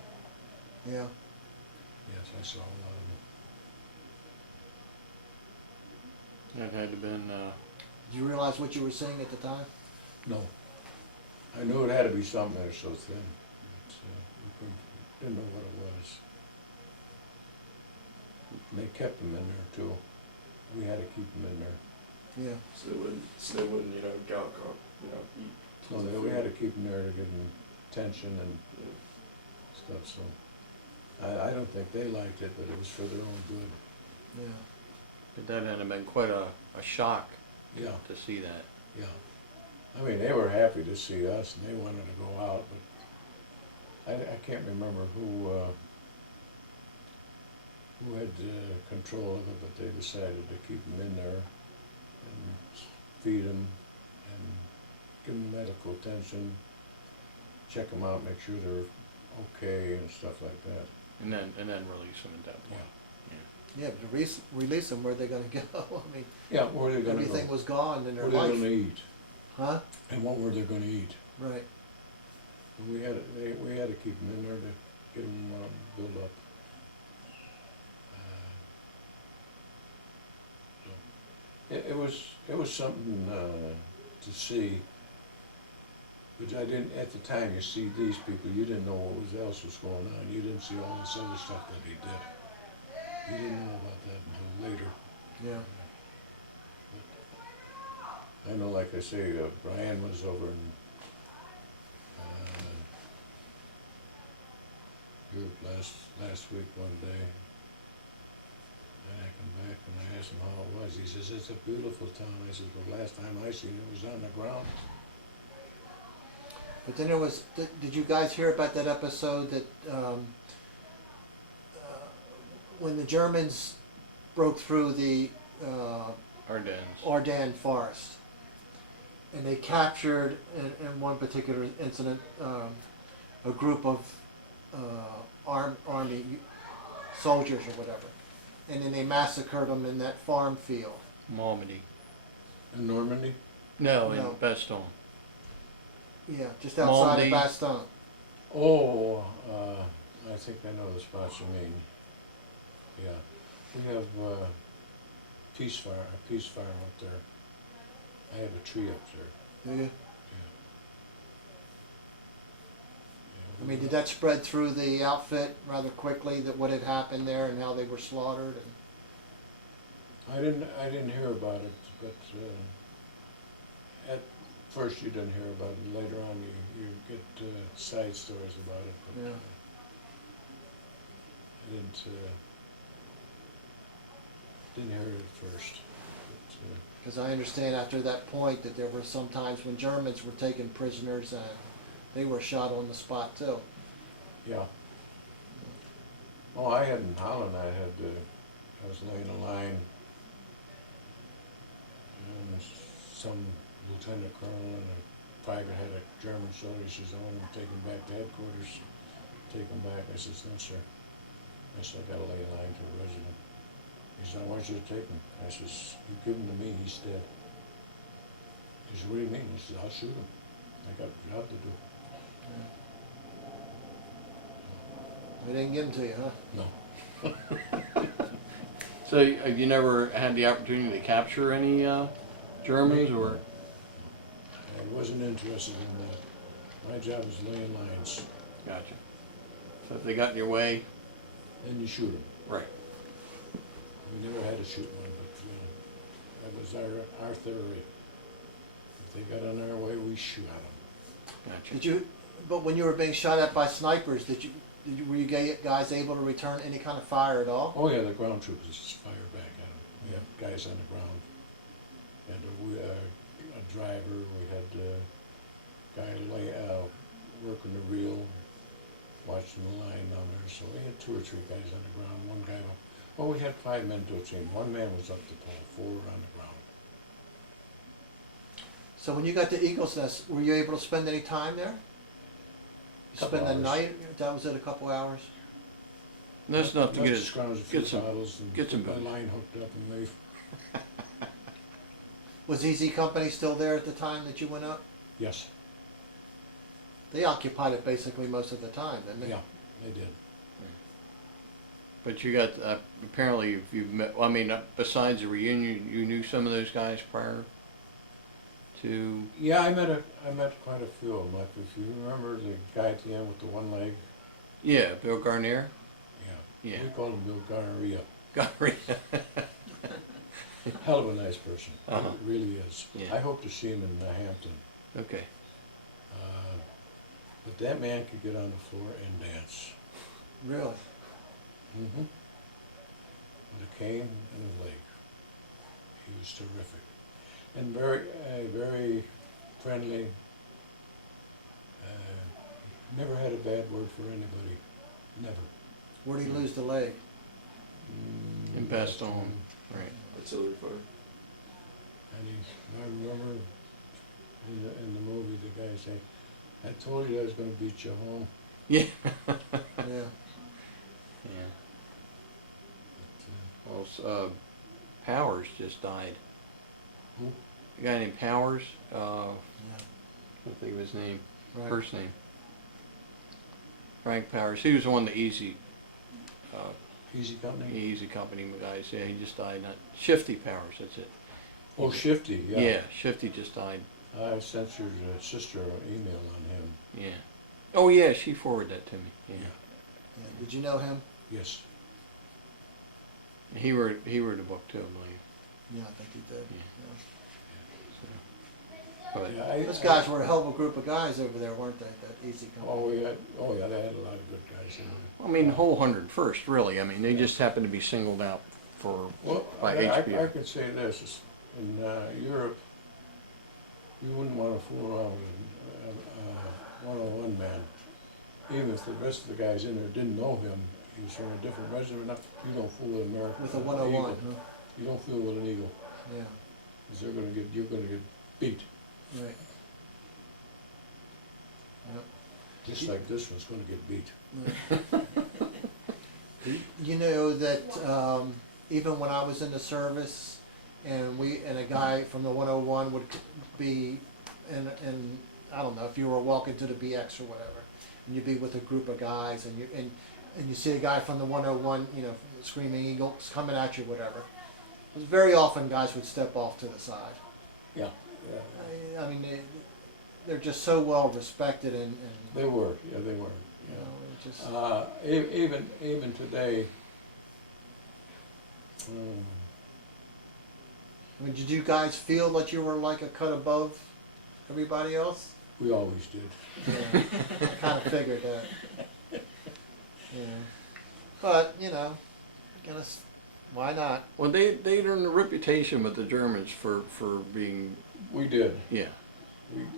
Yeah. yes, I saw a lot of them. That had to been, Did you realize what you were seeing at the time? No. I knew it had to be something that was so thin. But, we didn't know what it was. And they kept them in there too. We had to keep them in there. Yeah. So they wouldn't, eat. So we had to keep them there to give them tension and stuff, so. I don't think they liked it, but it was for their own good. Yeah. but that had to been quite a shock Yeah, to see that. yeah. I mean, they were happy to see us and they wanted to go out, but I can't remember who had control of it, but they decided to keep them in there and feed them and give them medical attention, check them out, make sure they're okay and stuff like that. And then release them at that point. Yeah, but to release them, where are they gonna go? I mean, Yeah, where are they gonna go? everything was gone in their What are they life. gonna eat? Huh? And what were they gonna eat? Right. We had to keep them in there to get them built up. So it was something to see, but I didn't at the time. You see these people, you didn't know what else was going on. You didn't see all this other stuff that he did. You didn't know about that until later. Yeah. I know, like I say, Brian was over in, Europe last week one day. And I come back and I asked him how it was. He says, it's a beautiful town. I said, well, last time I seen it was on the ground. But then there was, did you guys hear about that episode that, when the Germans broke through the, Ardennes. Ardennes forest? And they captured, in one particular incident, a group of army soldiers or whatever. And then they massacred them in that farm field. Malmedy. In Normandy? No, No. in Bastogne. Yeah, just outside Malmedy. of Bastogne. Oh, I think I know the spots you mean. Yeah, we have a peace farm up there. I have a tree up there. Do you? Yeah. I mean, did that spread through the outfit rather quickly, that what had happened there and how they were slaughtered? And I didn't hear about it, but at first you didn't hear about it. Later on, you get side stories about it. But, Yeah. I didn't hear it at first. But, because I understand after that point that there were some times when Germans were taken prisoners and they were shot on the spot too. yeah. Oh, I had in Holland. I was laying in line, and some lieutenant colonel and a private had a German soldier. He says, "I want him taken back to headquarters." Take him back. I says, "No, sir." I said, "I gotta lay in line to the resident." He said, "I want you to take him." I says, "You give him to me, he's dead." He said, "What do you mean?" He said, "I'll shoot him. I got a job to do." They didn't give them to you, huh? No. So you never had the opportunity to capture any Germans, or? I wasn't interested in that. My job was laying lines. Gotcha. So if they got in your way, Then you shoot them. right. We never had to shoot one, but that was our theory. If they got in our way, we shot them. Gotcha. Did you? But when you were being shot at by snipers, were you guys able to return any kind of fire at all? Oh yeah, the ground troopers just fire back at them. We had guys on the ground. And a driver, we had a guy working the reel, watching the line down there. So we had 2 or 3 guys on the ground. One guy, well, we had 5 men to a team. 1 man was up the pole, 4 were on the ground. So when you got to Eagle's Nest, were you able to spend any time there? You Couple spend the hours. night? That was it, a couple hours? And that's enough to get Just us. scrounge a few get some- bottles and get some the booze. line hooked up and leave. Was Easy Company still there at the time that you went up? Yes, They occupied it basically most of the time, didn't they? yeah, they did. But you got apparently if you met. Well, I mean, besides the reunion, you knew some of those guys prior to. Yeah, I met quite a few of them. Like if you remember the guy at the end with the one leg. Yeah, Bill Garnier. Yeah. Yeah. We called him Bill Garneria. Garnier. Hell of a nice person. Uh-huh. He really is. Yeah. I hope to see him in Hampton. Okay. But that man could get on the floor and dance. Really? Mm-hmm. With a cane and a leg. He was terrific. And very friendly. Never had a bad word for anybody. Never. Where did he lose the leg? In Bastogne. Right. Artillery fire. And I remember in the movie the guy saying, "I told you I was going to beat you home." Yeah. Yeah. Yeah. Well, Powers just died. Who? A guy named Powers. I Yeah. can't think of his name. Right. First name. Frank Powers. He was one of the Easy Easy Company? guys. Yeah, he just died. Not Shifty Powers. That's it. Oh, Shifty, yeah. Yeah, Shifty just died. I sent your sister an email on him. Yeah. Oh yeah, she forwarded that to me. Yeah. Yeah. Did you know him? Yes. He wrote a book too, I believe. Yeah, I think he did. Yeah. Yeah. But Those guys were a hell of a group of guys over there, weren't they, that Easy Company? Yeah, they had a lot of good guys in there. I mean, whole 101st, really. I mean, they just happened to be singled out for Well, by I HBO. could say this, in Europe, you wouldn't want to fool around with a 101 man. Even if the rest of the guys in there didn't know him, he was from a different regiment, you don't fool with an American. With a 101, eagle. huh? You don't fool with an eagle, Yeah, because you're gonna get beat, right. Yep. just like this one's gonna get beat. You know that even when I was in the service, and a guy from the 101 would be, and I don't know if you were walking to the BX or whatever, and you'd be with a group of guys, and you see a guy from the 101, you know, from the Screaming Eagles coming at you, whatever. It was very often guys would step off to the side. Yeah. I mean, they're just so well respected, and They were, yeah, they were, you yeah. know, it just. Even today, I mean, did you guys feel that you were like a cut above everybody else? we always did. Yeah, I kind of figured that. Yeah, but you know, I guess why not? Well, they earned a reputation with the Germans for being, We did. yeah.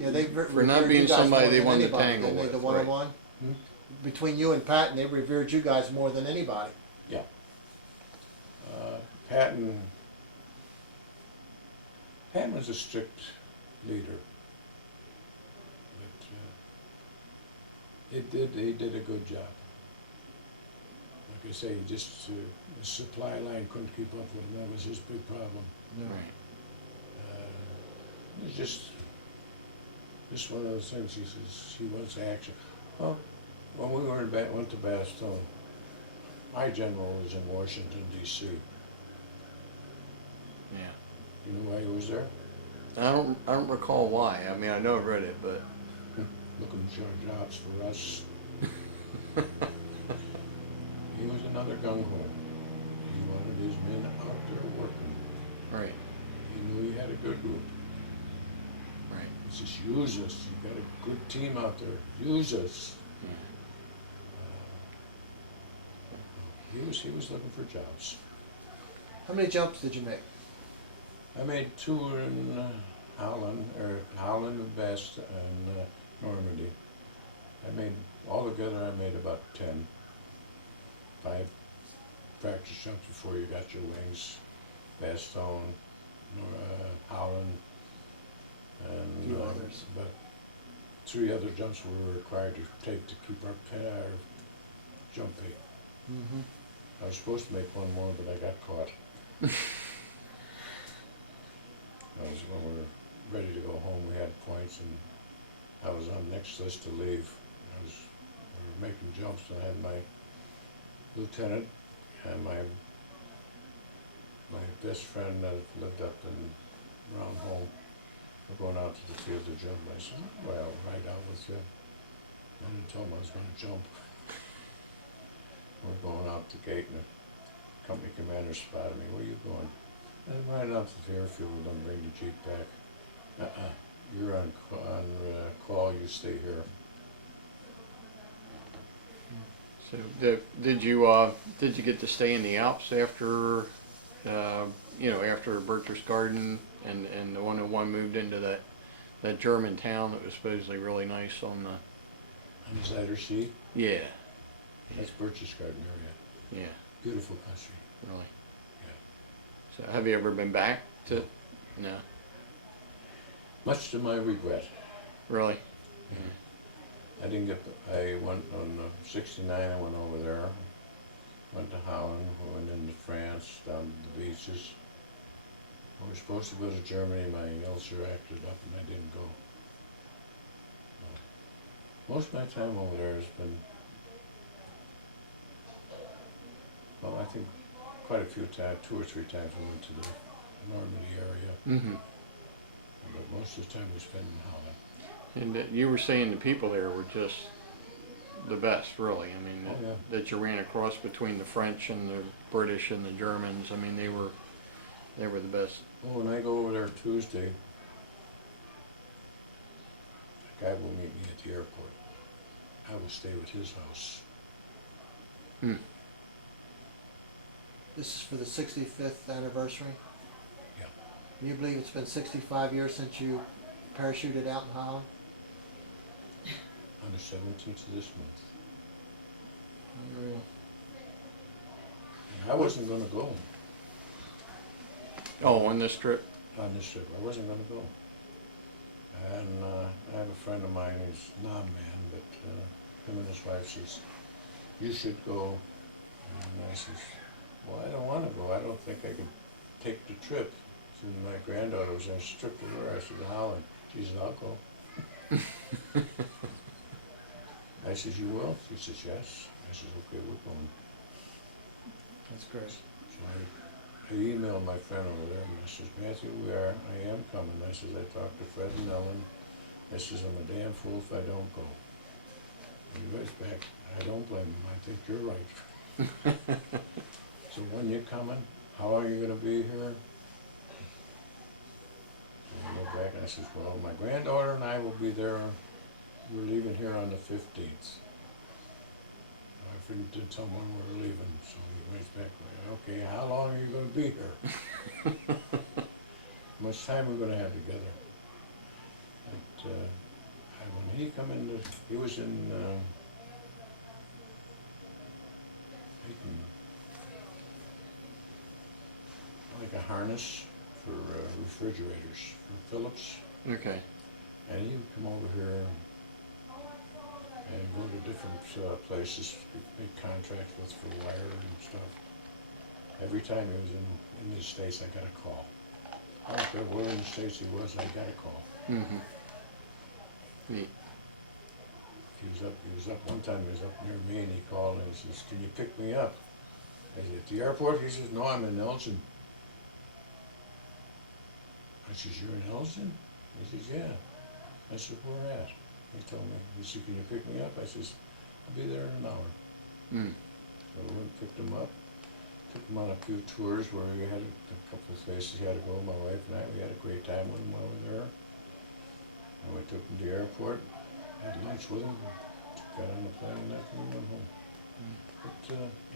Yeah, they For not being somebody they wanted to tangle with, The right. 101. Hmm? Between you and Patton, they revered you guys more than anybody. Patton was a strict leader, but he did a good job. Like I say, the supply line couldn't keep up with him. That was his big problem. Right. It was just one of those things. He wants action. Well, when we went to Bastogne, my general was in Washington D.C. Yeah. You know why he was there? I don't recall why. I mean, I know I read it, but Looking for jobs for us. He was another gung-ho. He wanted his men out there working. right, He knew he had a good group. right. He says, use us. You got a good team out there. Use us. Yeah. He was looking for jobs. How many jumps did you make? I made 2 in Holland and Best and Normandy. Altogether I made about 10. 5 practice jumps before you got your wings. Bastogne, Holland, A and few others. about 3 other jumps we were required to take to keep our jump pay. Mm-hmm. I was supposed to make 1 more, but I got caught. That was when we were ready to go home. We had points, and I was on the next list to leave. We were making jumps, and I had my lieutenant and my best friend that lived up in around home. We're going out to the field to jump. I said, "Well, I'll ride out with you." I didn't tell him I was going to jump. We're going out the gate, and the company commander spotted me. "Where are you going?" "I'm riding out to the airfield and bring the Jeep back." You're on call, you stay here." So did you get to stay in the Alps after after Berchtesgaden and the 101 moved into that German town that was supposedly really nice on the On the Zuiderzee, yeah that's Berchtesgaden area. yeah Beautiful country. really so have you ever been back to no Much to my regret. really I went on 69, I went over there, went to Holland, went into France, down to the beaches. We were supposed to go to Germany, my ulcer acted up and I didn't go. Most of my time over there has been, well, I think quite a few times, 2 or 3 times we went to the Normandy area, mm-hmm. but most of the time we spent in Holland. And you were saying the people there were just the best, really. I mean, Oh, yeah. that you ran across between the French and the British and the Germans. I mean, they were the best. Well, when I go over there Tuesday, guy will meet me at the airport. I will stay with his house. This is for the 65th anniversary? Yeah. Can you believe it's been 65 years since you parachuted out in Holland? On the 17th of this month. Unreal. And I wasn't gonna go Oh, on this trip? on this trip. I wasn't gonna go. And I have a friend of mine who's not a man, but him and his wife says, you should go. And I says, well, I don't wanna go. I don't think I could take the trip. So my granddaughter was there, she took to her. I said, Holland. She said, I'll go. I says, you will? She says, yes. I says, okay, we're going. That's great. So I emailed my friend over there and I says, Matthew, I am coming. I says, I talked to Fred and Ellen. I says, I'm a damn fool if I don't go. And he writes back, I don't blame him. I think you're right. So when you coming? How long are you gonna be here? So I go back and I says, well, my granddaughter and I will be there. We're leaving here on the 15th. I did tell him when we're leaving, so he writes back, okay, how long are you gonna be here? How much time we're gonna have together? But, when he come in, he was in, like a harness for refrigerators, for Phillips. Okay. And he would come over here and go to different places, make contracts with for wire and stuff. Every time he was in the States, I got a call. I don't care where in the States he was, I got a call. Mm-hmm. Neat. He was up, one time he was up near me and he called and he says, can you pick me up? I said, at the airport? He says, no, I'm in Elgin. I says, you're in Elgin? He says, yeah. I said, where at? He told me, he said, can you pick me up? I says, I'll be there in an hour. Mm. So I went and picked him up, took him on a few tours where we had a couple of places he had to go, my wife and I, we had a great time with him while we were there. And we took him to the airport, had lunch with him, got on the plane and we went home. But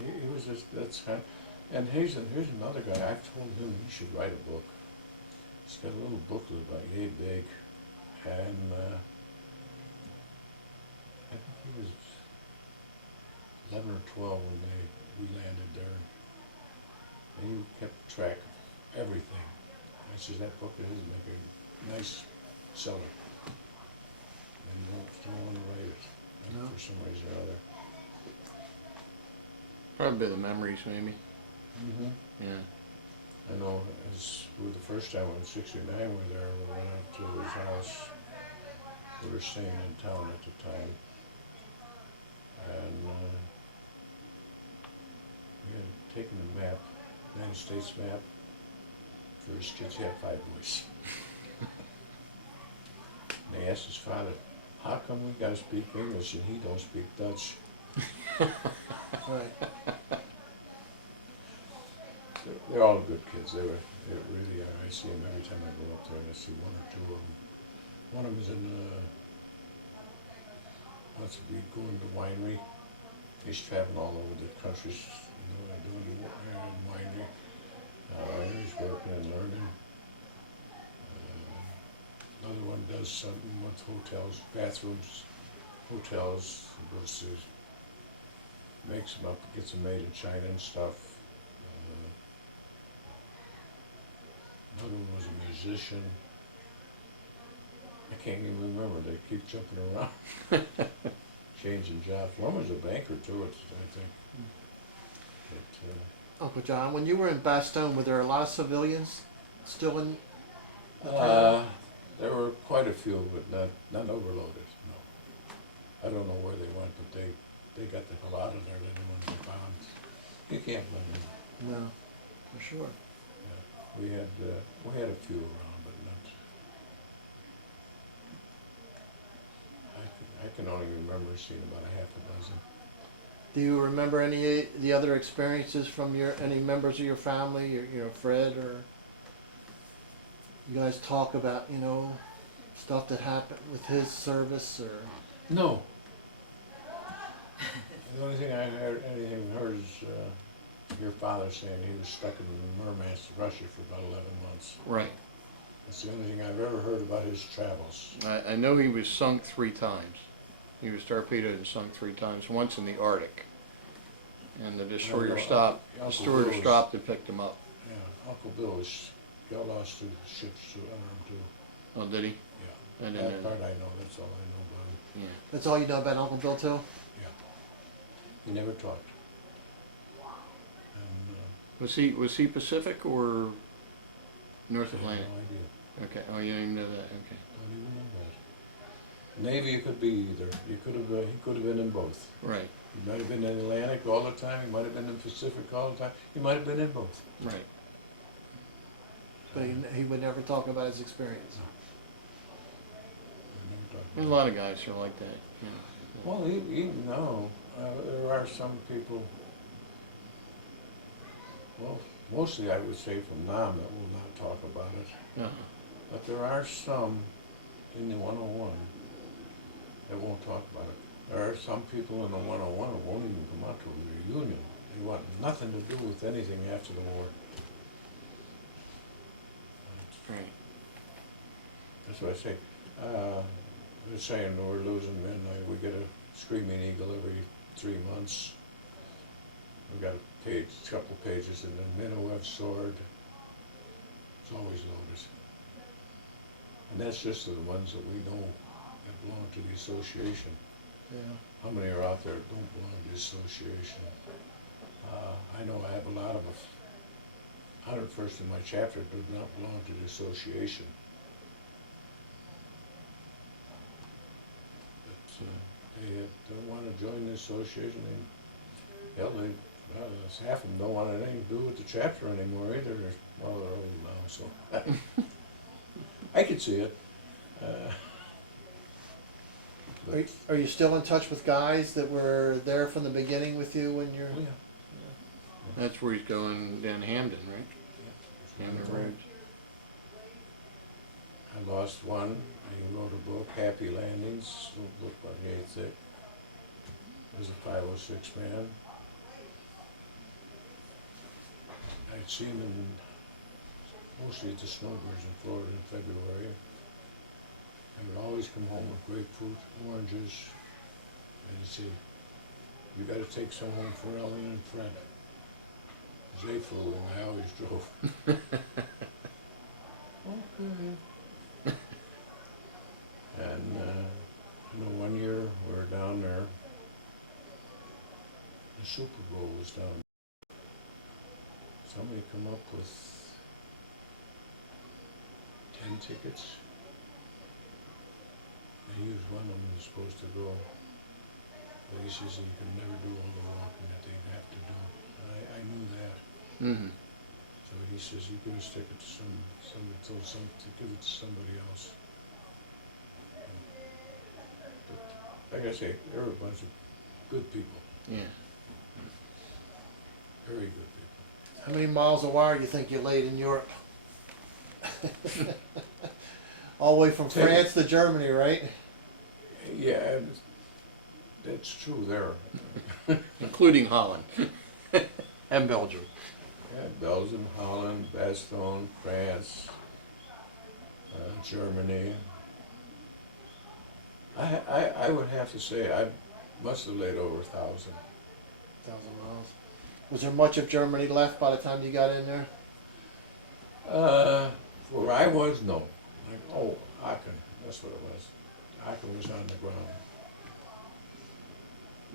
he was just, that's kind of, and here's another guy, I've told him he should write a book. He's got a little booklet about yay big, and I think he was 11 or 12 when we landed there. And he kept track of everything. I says, that book of his would make a nice seller. And don't want to write it No. for some reason or other. Probably the memories, maybe. Mm-hmm. Yeah. I know as we were the first time in '69 we were there, we went out to his house. We were staying in town at the time. And we had taken a map, United States map, for his kids. He had 5 boys. And they asked his father, how come we gotta speak English and he don't speak Dutch? Right. They're all good kids. They really are. I see them every time I go up there, and I see 1 or 2 of them. One of them is in wants to be going to winery. He's traveling all over the countries, doing the winery. He's working and learning. Another one does something with hotels, bathrooms, hotels. He goes to, makes them up, gets them made in China and stuff. Another one was a musician. I can't even remember, they keep jumping around. Changing jobs. One was a banker too, I think. But, Uncle John, when you were in Bastogne, were there a lot of civilians still in? there were quite a few, but not overloaded, no. I don't know where they went, but they got the hell out of there, they didn't want to be found. You can't blame them. No, for sure. We had a few around, but not. I can only remember seeing about a half a dozen. Do you remember any of the other experiences from any members of your family, Fred, or you guys talk about, stuff that happened with his service or? No. The only thing I heard is your father saying he was stuck in Murmansk, Russia for about 11 months. Right. That's the only thing I've ever heard about his travels. I know he was sunk 3 times. He was torpedoed and sunk 3 times, once in the Arctic. And the destroyer stopped, and picked him up. Yeah, Uncle Bill got lost 2 ships under him too. Oh, did he? Yeah. I didn't That know. part I know, that's all I know about him. Yeah. That's all you know about Uncle Bill too? Yeah. He never talked. And Was he Pacific or North I have Atlantic? no idea. Okay. Oh, you didn't even know that. Okay. Don't even know that. Navy could be either. He could have been in both. Right. He might have been in Atlantic all the time. He might have been in Pacific all the time. He might have been in both. Right. But he would never talk about his experience. He never talked There's a about lot of guys who are like that. You know. it. Well, no. There are some people. Well, mostly I would say from Nam that will not talk about it. Uh-huh. But there are some in the 101 that won't talk about it. There are some people in the 101 who won't even come out to a reunion. They want nothing to do with anything after the war. Right. That's what I say. They're saying we're losing men. We get a screaming eagle every 3 months. We've got a couple pages, and the men who have soared. It's always loaded. And that's just the ones that we know that belong to the association. Yeah. How many are out there that don't belong to the association? I know I have a lot of 101st in my chapter does not belong to the association. But they don't want to join the association. Half of them don't want anything to do with the chapter anymore either. Well, they're old now, so I could see it. But, Are you still in touch with guys that were there from the beginning with you when you're? oh yeah. That's where he's going down Hamden, right? Yeah. Hamden Road. I lost one. I wrote a book, Happy Landings, a little book about the 8th thick. I was a 506 man. I'd seen him mostly at the snowbirds in Florida in February. I would always come home with grapefruit, oranges, and he'd say, "You gotta take some home for Ellen and Fred." 'Cause they flew and I always drove. Okay. And I know one year we were down there, the Super Bowl was down. Somebody come up with 10 tickets. And he was one of them who was supposed to go. But he says he could never do all the walking that they'd have to do. I knew that. Mm-hmm. So he says you could stick it to to give it to somebody else. But like I say, there were a bunch of good people, Yeah. very good people. How many miles of wire do you think you laid in Europe? All the way from 10. France to Germany, right? Yeah, that's true there. Including Holland and Belgium. Yeah, Belgium, Holland, Bastogne, France, Germany. I would have to say I must have laid over 1,000. 1,000 miles. Was there much of Germany left by the time you got in there? Where I was, no. Like, Aachen, that's what it was. Aachen was on the ground.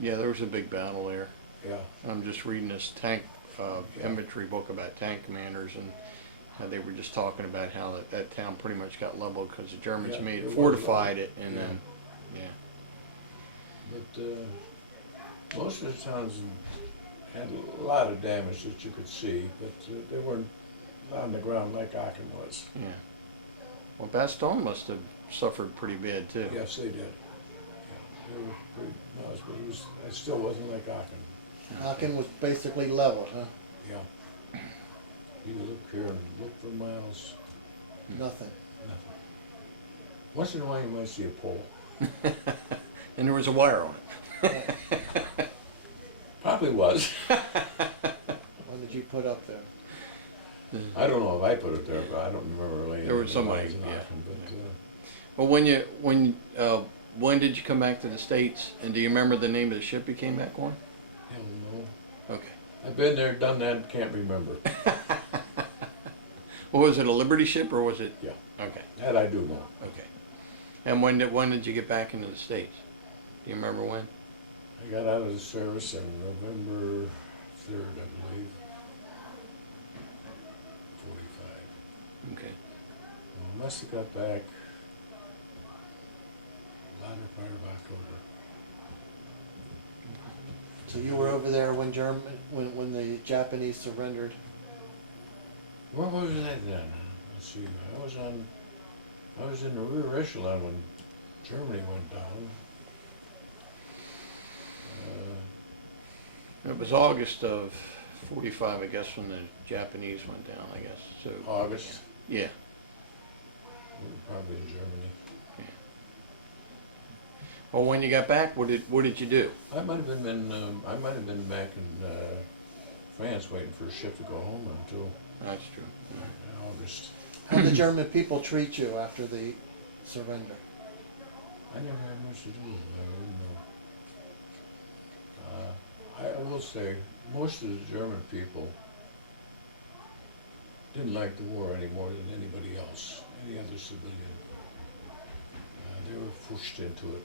Yeah, there was a big battle there. Yeah, I'm just reading this tank inventory book about tank commanders, and how they were just talking about how that town pretty much got leveled because the Germans Yeah, made it was fortified it, leveled. and Yeah. then yeah. but most of the towns had a lot of damage that you could see, but they weren't on the ground like Aachen was. Yeah. Well, Bastogne must have suffered pretty bad too. Yes, they did. Yeah, they were pretty nice, but it still wasn't like Aachen. Aachen was basically level, huh? Yeah. You look here and look for miles, Nothing. nothing. Once in a while you might see a pole. And there was a wire on it. Probably was. When did you put up there? I don't know if I put it there, but I don't remember laying. There was the somebody, lines and yeah. knocking, but, Well, when did you come back to the States? And do you remember the name of the ship you came back on? hell no. Okay. I've been there, done that, can't remember. Well, was it a Liberty ship or was it? Yeah. Okay. That I do know. Okay. And when did you get back into the States? Do you remember when? I got out of the service on November 3rd, I believe. 45. Okay. I must have got back latter part of October. So you were over there when when the Japanese surrendered. Where was I then? Let's see. I was in the rear echelon when Germany went down. It was August of 45, I guess, when the Japanese went down, I guess. So August. yeah. We were probably in Germany. Well, when you got back, what did you do? I might have been back in France waiting for a ship to go home on too. That's true. In August. How did the German people treat you after the surrender? I never had much to do with it. I wouldn't know. I will say, most of the German people didn't like the war any more than anybody else, any other civilian. They were pushed into it.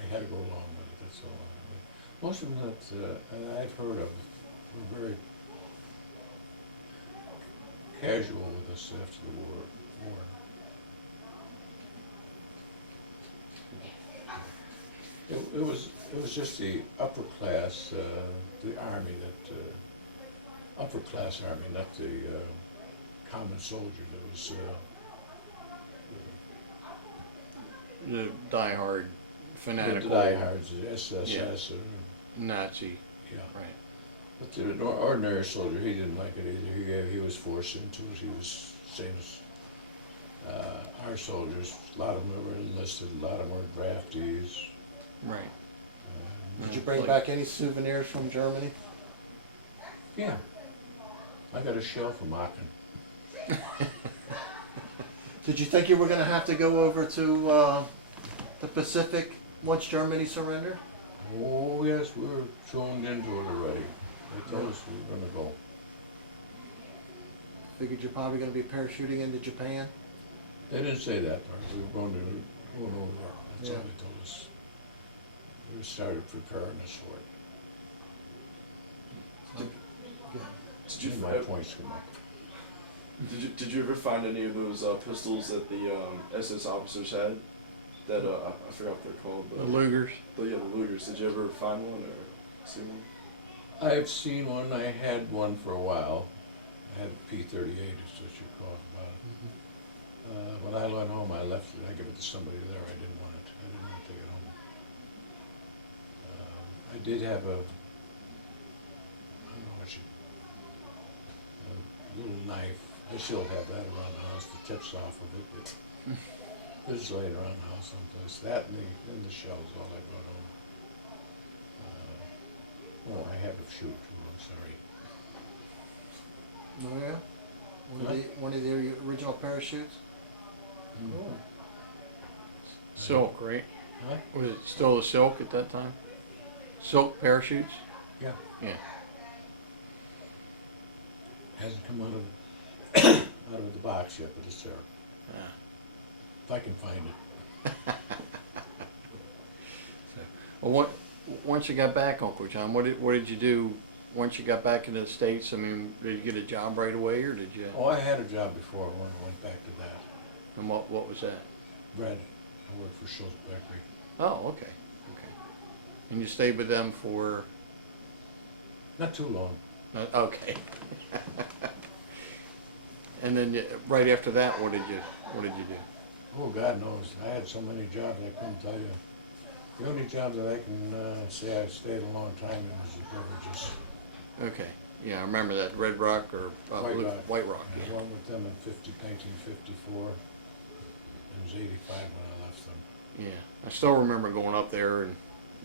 I had to go along with it, that's all. I mean, most of them that I've heard of were very casual with us after the war. It was just the upper class, the army upper class army, not the common soldier that was. The diehard The fanatical diehards, the SSS, Nazi. yeah. Right. But the ordinary soldier, he didn't like it either. He was forced into it. He was same as our soldiers. A lot of them were enlisted. A lot of them were draftees. Right. Did you bring back any souvenirs from Germany? Yeah. I got a shell from Aachen. Did you think you were going to have to go over to the Pacific once Germany surrendered? Oh yes, we were tuned into it already. They told us we were going to go. Figured you're probably going to be parachuting into Japan? They didn't say that part. We were going over there. That's all Yeah. they told us. We started preparing us for it. Did you, Then my points come up. did you ever find any of those pistols that the SS officers had? That I forgot what they're called. The Lugers. The Lugers. Did you ever find one or see one? I've seen one. I had one for a while. I had a P-38, is what you call it about it. When I went home, I left it. I gave it to somebody there. I didn't want it. I didn't want to take it home. I did have a, I don't know what a little knife. I still have that around the house. The tips off of it. It's laying around the house someplace. That and the shells, all I brought home. Oh, I have a shoot too. I'm sorry. Oh yeah? One of the original parachutes? Cool. Silk, right? Huh? Was it still the silk at that time? Silk parachutes? Yeah. Yeah. Hasn't come out of out of the box yet, but it's there. Yeah. If I can find it. Well, once you got back, Uncle John, what did you do once you got back into the States? I mean, did you get a job right away, or did you? Oh, I had a job before when I went back to that. And what was that? Bread. I worked for Schultz Bakery. Oh, okay, okay. And you stayed with them for? Not too long. Okay. And then right after that, what did you do? Oh, God knows. I had so many jobs I couldn't tell you. The only job that I can say I stayed a long time in was the beverages. Okay. Yeah, I remember that Red Rock or White Rock. White Rock. I Yeah. went with them in 1954. And was 85 when I left them. Yeah, I still remember going up there and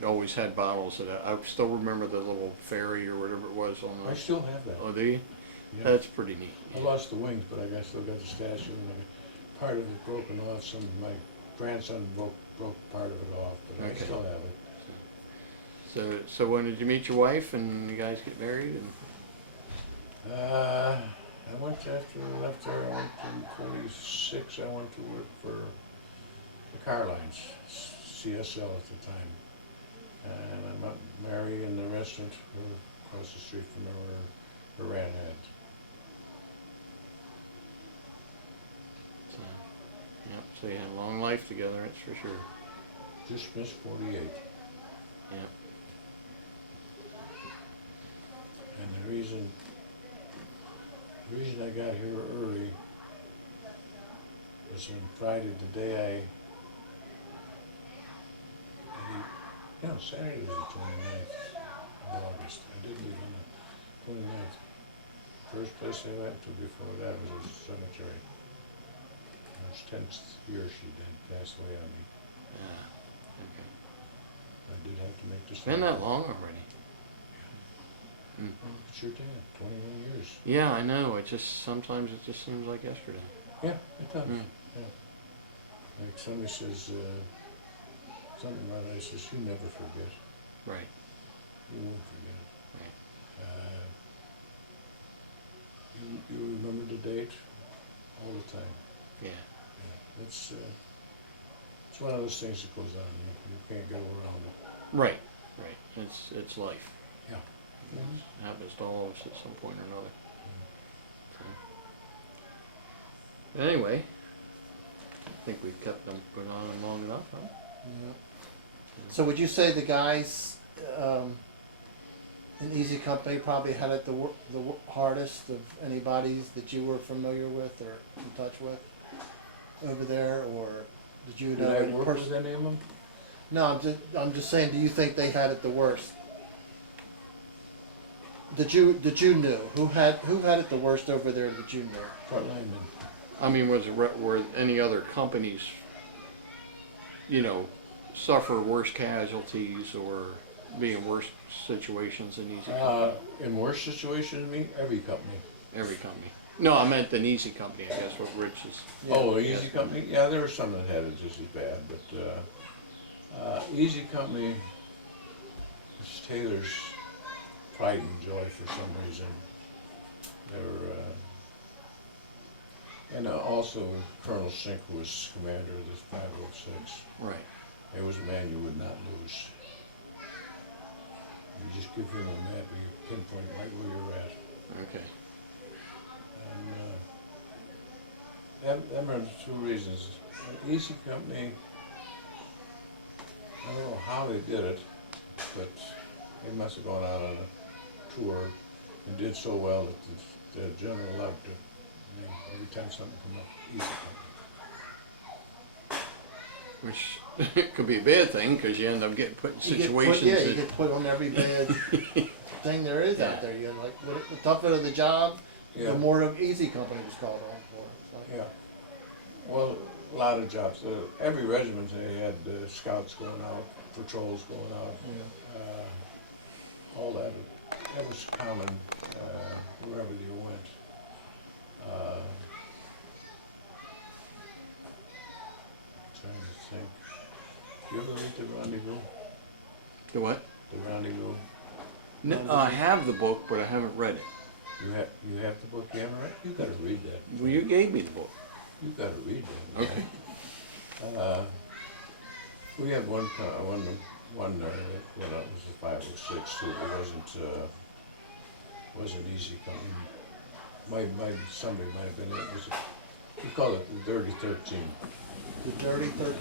it always had bottles of that. I still remember the little ferry or whatever it was on I the. still have that. Oh, do you? Yeah. That's pretty neat. I lost the wings, but I still got the statue, and part of it broken off. Some of my grandson broke part of it off, but Okay. I still have it. So when did you meet your wife and you guys get married? And I went after I left there. I went in '46. I went to work for the car lines, CSL at the time, and I met Mary in the restaurant across the street from where Ran had. so, yep. So you had a long life together, that's for sure. Just missed 48. Yep. And the reason I got here early was on Friday, the day Saturday was the 29th of August. I did leave on the 29th. First place I went to before that was a cemetery. It was 10th year she did pass away on me. Yeah. Okay. I did have to make this. It's been that long already. Mm. Oh, it's your dad, 21 years. Yeah, I know. Sometimes it just seems like yesterday. Yeah, it does. Mm. Yeah. Like somebody says, something about it, I says, you never forget. Right. You won't forget. Right. You remember the date all the time. Yeah. Yeah. It's one of those things that goes on. You can't go around it. Right. Right. It's life. Yeah. It happens to all of us at some point or another. So. Anyway, I think we've kept them going on long enough, huh? Yeah. So would you say the guys in Easy Company probably had it the hardest of anybody that you were familiar with or in touch with over there, or did you know? Did I any work person- with any of them? No, I'm just saying. Do you think they had it the worst? That you knew who had it the worst over there that you knew? Part lineman. I mean, were any other companies, suffer worse casualties or be in worse situations than Easy Company? In worse situations, I mean, every company. Every company. No, I meant an Easy Company, I guess, what Rich is. Oh, Easy Company? Yeah, there were some that had it just as bad, but Easy Company is Taylor's pride and joy for some reason. They were, and also Colonel Sink was commander of this 506. Right. It was a man you would not lose. You just give him a map and you pinpoint right where you're at. Okay. And them are the two reasons. Easy Company, I don't know how they did it, but they must have gone out on a tour and did so well that the general loved it. I mean, every time something come up, Easy Company. Which could be a bad thing because you end up getting put in You situations you get put on every bad thing there is out there. You're like, the tougher the job, Yeah. the more of Easy Company was called on for. It's like, Yeah. Well, a lot of jobs. Every regiment they had scouts going out, patrols going out, all that. That was common wherever you went. Trying to think. Do you ever read The Rendezvous? The what? The Rendezvous. No, I have the book, but I haven't read it. You have the book. You haven't read? You gotta read that. Well, you gave me the book. You gotta read that. Okay. We had one when it was a 506 too. It wasn't Easy Company. Somebody might have been. We call it the Dirty 13. The Dirty 13.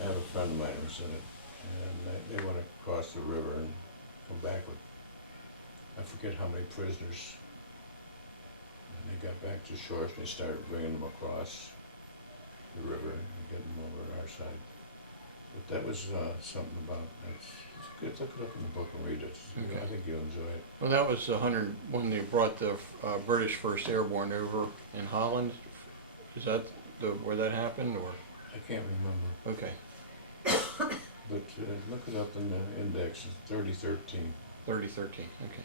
I have a friend of mine who's in it, and they went across the river and come back with, I forget how many prisoners. And they got back to shore and they started bringing them across the river and getting them over to our side. But that was something about, it's good, look it up in the book and read it. Okay. I think you'll enjoy it. Well, that was when they brought the British 1st Airborne over in Holland. Is that where that happened, or, I can't remember, okay, but look it up in the index, it's 3013. 3013, okay.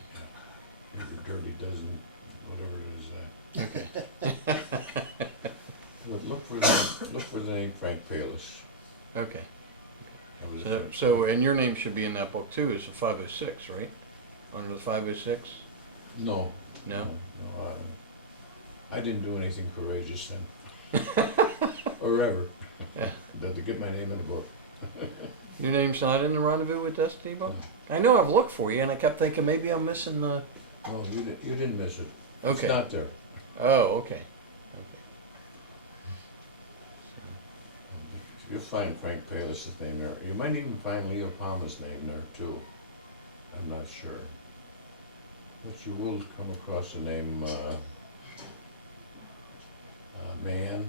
Maybe Dirty Dozen, whatever it is. Okay, But look for the name Frank Palis. okay. That was a So, Frank- so, and your name should be in that book too, is the 506, right? Under the 506? No. No? No, I didn't do anything courageous then. Or ever. Yeah. But to get my name in the book. Your name's not in the Rendezvous with Destiny book? I know I've looked for you, and I kept thinking maybe I'm missing the. No, you didn't miss it. Okay. It's not there. Oh, okay. Okay. You'll find Frank Palis' name there. You might even find Leo Palmer's name there too. I'm not sure. But you will come across the name Mann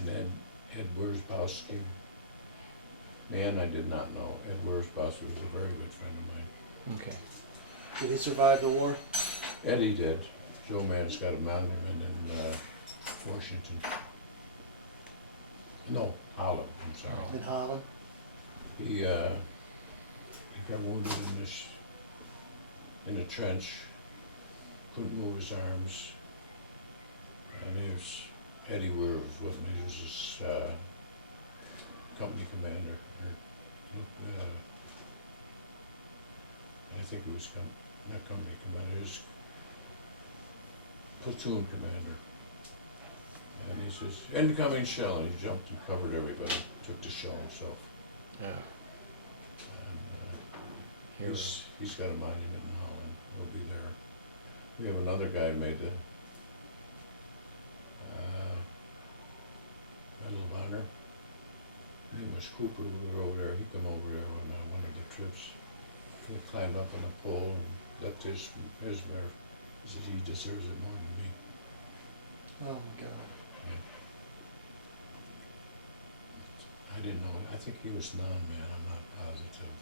and Ed Wierzbowski. Mann I did not know. Ed Wierzbowski was a very good friend of mine. Okay. Did he survive the war? Eddie did. Joe Mann's got a monument in Washington. No, Holland, I'm sorry. In Holland? He got wounded in a trench, couldn't move his arms, and Eddie Weir was with him. He was his company commander, I think he was not company commander, he was platoon commander. And he says, incoming shell, and he jumped and covered everybody, took the shell himself. Yeah. And he's got a monument in Holland, he'll be there. We have another guy made the Medal of Honor. His name was Cooper, we were over there, he come over there on one of the trips. He climbed up on a pole and left his mare. He says he deserves it more than me. Oh my God. I didn't know, I think he was non-man, I'm not positive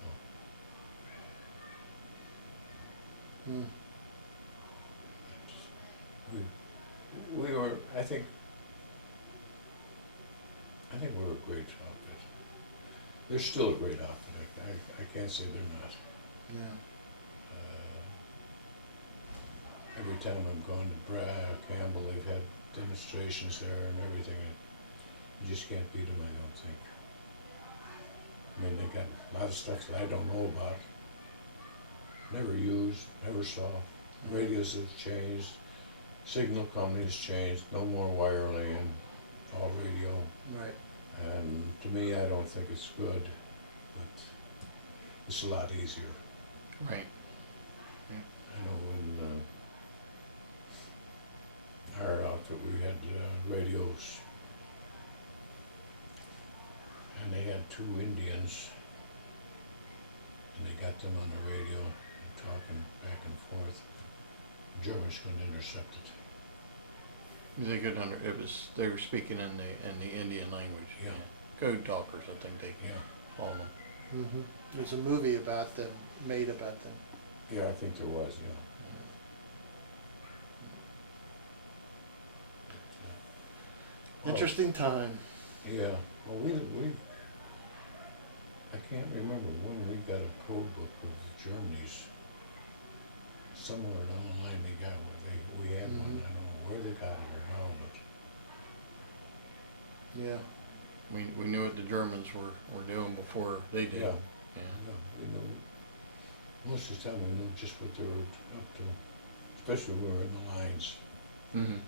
though. Hmm. We were, I think we were a great outfit. They're still a great outfit, I can't say they're not. Yeah. Every time I've gone to Campbell, they've had demonstrations there and everything, and you just can't beat them, I don't think. I mean, they got a lot of stuff that I don't know about, never used, never saw. Radios have changed, signal companies changed, no more wire laying, all radio. Right. And to me, I don't think it's good, but it's a lot easier. Right. I know when our outfit, we had radios, and they had two Indians, and they got them on the radio and talking back and forth. Germans couldn't intercept it. They could they were speaking in the Indian language. Yeah. Code talkers, I think they Yeah, call them. Mm-hmm. There's a movie about them, made about them. yeah, I think there was, yeah. Well, Interesting time. yeah, well, I can't remember when we got a code book of Germany's. Somewhere down the line they got one, we had one, Mhm. I don't know where they got it or how, but Yeah. We knew what the Germans were doing before they did. Yeah. Yeah. yeah, we knew, most of the time we knew just what they were up to, especially when we were in the lines. Mm-hmm.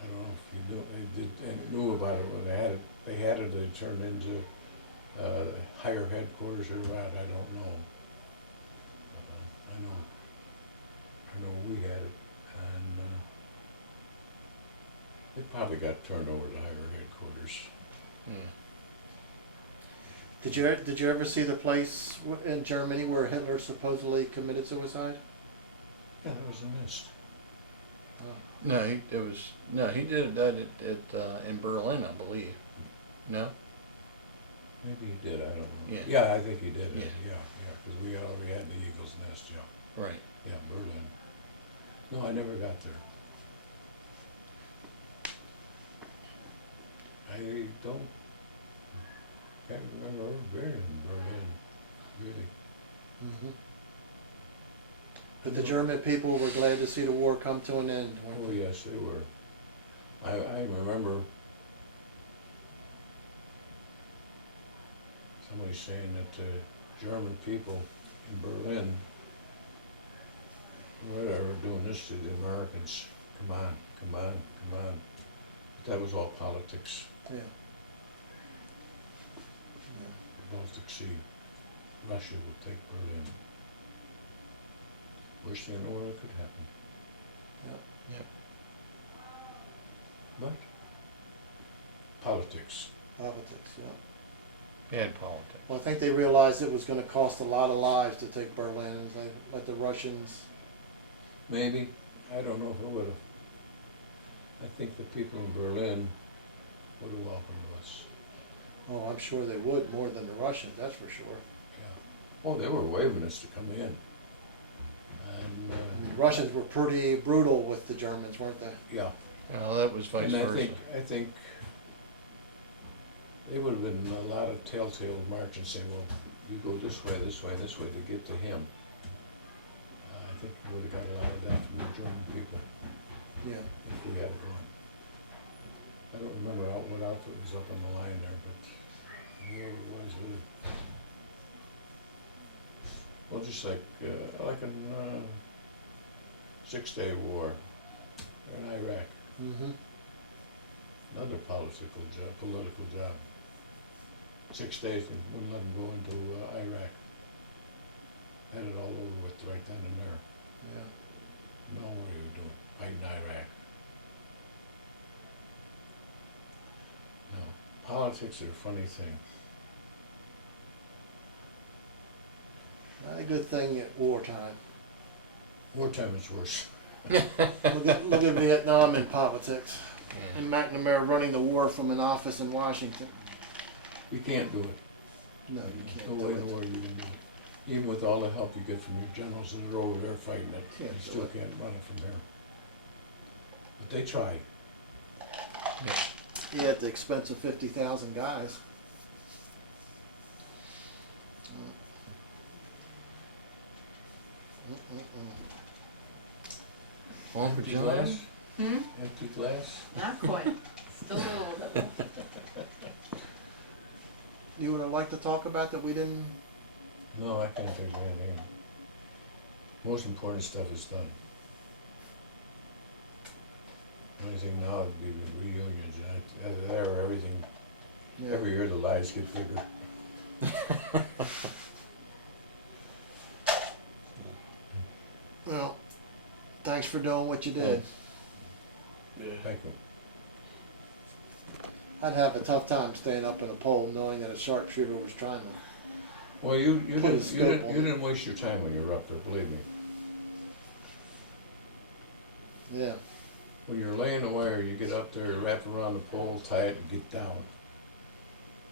I don't know if you knew, knew about it when they had it, they turned into higher headquarters or what, I don't know. But, I know we had it, and it probably got turned over to higher headquarters. Yeah. Did you ever see the place in Germany where Hitler supposedly committed suicide? Yeah, that was a nest. No, he did that in Berlin, I believe. No? Maybe he did, I don't know. Yeah. Yeah, I think he did, Yeah. yeah, because we already had the Eagle's Nest, yeah. Right. Yeah, Berlin. No, I never got there. can't remember ever being in Berlin, really. Mhm. But the German people were glad to see the war come to an end. weren't Oh, they? yes, they were. I remember somebody saying that the German people in Berlin were doing this to the Americans. Come on, come on, come on. But that was all politics. Yeah. The Baltic Sea. Russia will take Berlin. Worst thing in the world that could happen. Yeah. But politics. Politics, yeah. Bad politics. Well, I think they realized it was gonna cost a lot of lives to take Berlin, and they let the Russians, Maybe. I don't know if it would have. I think the people in Berlin would have welcomed us. oh, I'm sure they would, more than the Russians, that's for sure. Yeah. Oh, they were waving us to come in. And, I mean, Russians were pretty brutal with the Germans, weren't they? yeah. Well, that was vice And versa. I think they would have been a lot of telltale marching saying, well, you go this way, this way, this way to get to him. I think we would have got a lot of that from the German people Yeah. if we had gone. I don't remember what outfit was up on the line there, but whoever it was, well, just like in 6-Day War in Iraq, Mm-hmm. another political job. 6 days and wouldn't let them go into Iraq. Had it all over with right then and there. Yeah. No, what are you doing? Fighting Iraq. No, politics are a funny thing. Not a good thing at wartime. Wartime is worse. Look at Vietnam and politics. Yeah. And McNamara running the war from an office in Washington. You can't do it. No, you can't No do way in it. the world you can do it. Even with all the help you get from your generals that are over there fighting it, Can't you do still it. can't run it from there. But they tried. Yeah, at the expense of 50,000 guys. On for Empty July? glass? Hmm? Empty glass? Not quite. Still a little bit. You would have liked to talk about that we didn't. No, I can't think of anything. Most important stuff is done. The only thing now would be the reunions, and there, everything, Yeah. every year the lies get bigger. Well, thanks for doing what you did. Yeah. Thank you. I'd have a tough time staying up in a pole knowing that a sharpshooter was trying to. Well, you Put a didn't, scope on it. you didn't waste your time when you were up there, believe me. Yeah. When you're laying the wire, you get up there, wrap around the pole, tie it, and get down.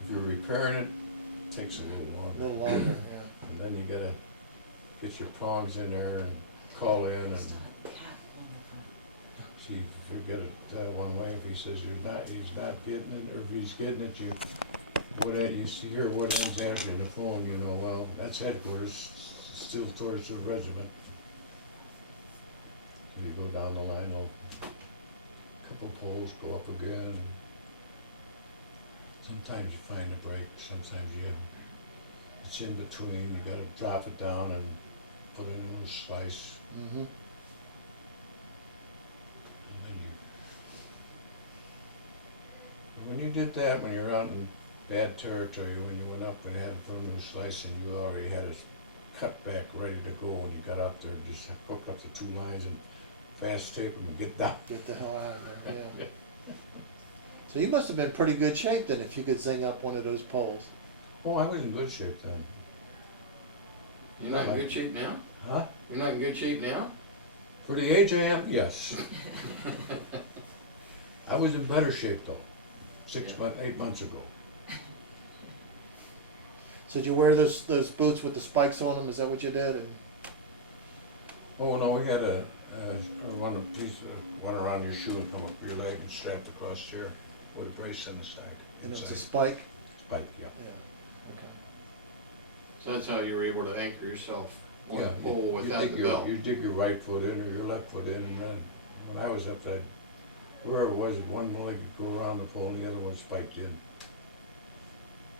If you're repairing it, it takes a little A longer. little longer, yeah. And then you gotta get your prongs in there and call in and see if you get it one way. If he says he's not getting it, or if he's getting it, you see here what ends answering the phone, you know, well, that's headquarters, still towards the regiment. So you go down the line, couple poles, go up again. Sometimes you find a break, sometimes it's in between, you gotta drop it down and put in a little slice, Mm-hmm. and then But when you did that, when you're out in bad territory, when you went up and had to put a new slice in, you already had it cut back, ready to go, when you got up there, just hook up the two lines and fast tape them and get down. Get the hell out of there, yeah. So you must have been in pretty good shape then if you could zing up one of those poles. Oh, I was in good shape then. You're not in good shape now? Huh? You're not in good shape now? For the age I am, yes. I was in better shape though, 8 months ago. So did you wear those boots with the spikes on them? Is that what you did? And Oh no, we had one around your shoe and come up your leg and strapped across here. with a brace on the side, And it's a inside, spike? spike, yeah. Yeah, okay. So that's how you were able to anchor yourself on Yeah, the pole you without dig the your- belt. You dig your right foot in or your left foot in, and then, when I was up there, wherever it was, one leg would go around the pole and the other one spiked in.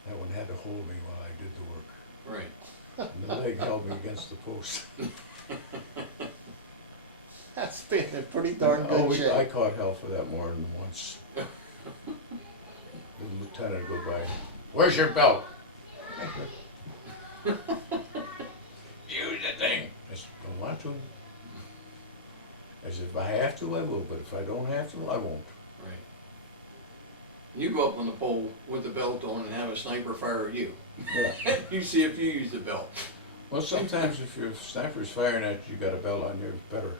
That one had to hold me while I did the work, Right. and the leg held me against the post. That's been in pretty darn Oh, good I shape. caught hell for that more than once. The lieutenant would go by, "Where's your belt?" Use the thing. I said, "Don't want to." I said, "If I have to, I will, but if I don't have to, I won't." Right. You go up on the pole with the belt on and have a sniper fire at you. Yeah. You see if you use the belt. Well, sometimes if your sniper's firing at you, you got a belt on, you're better.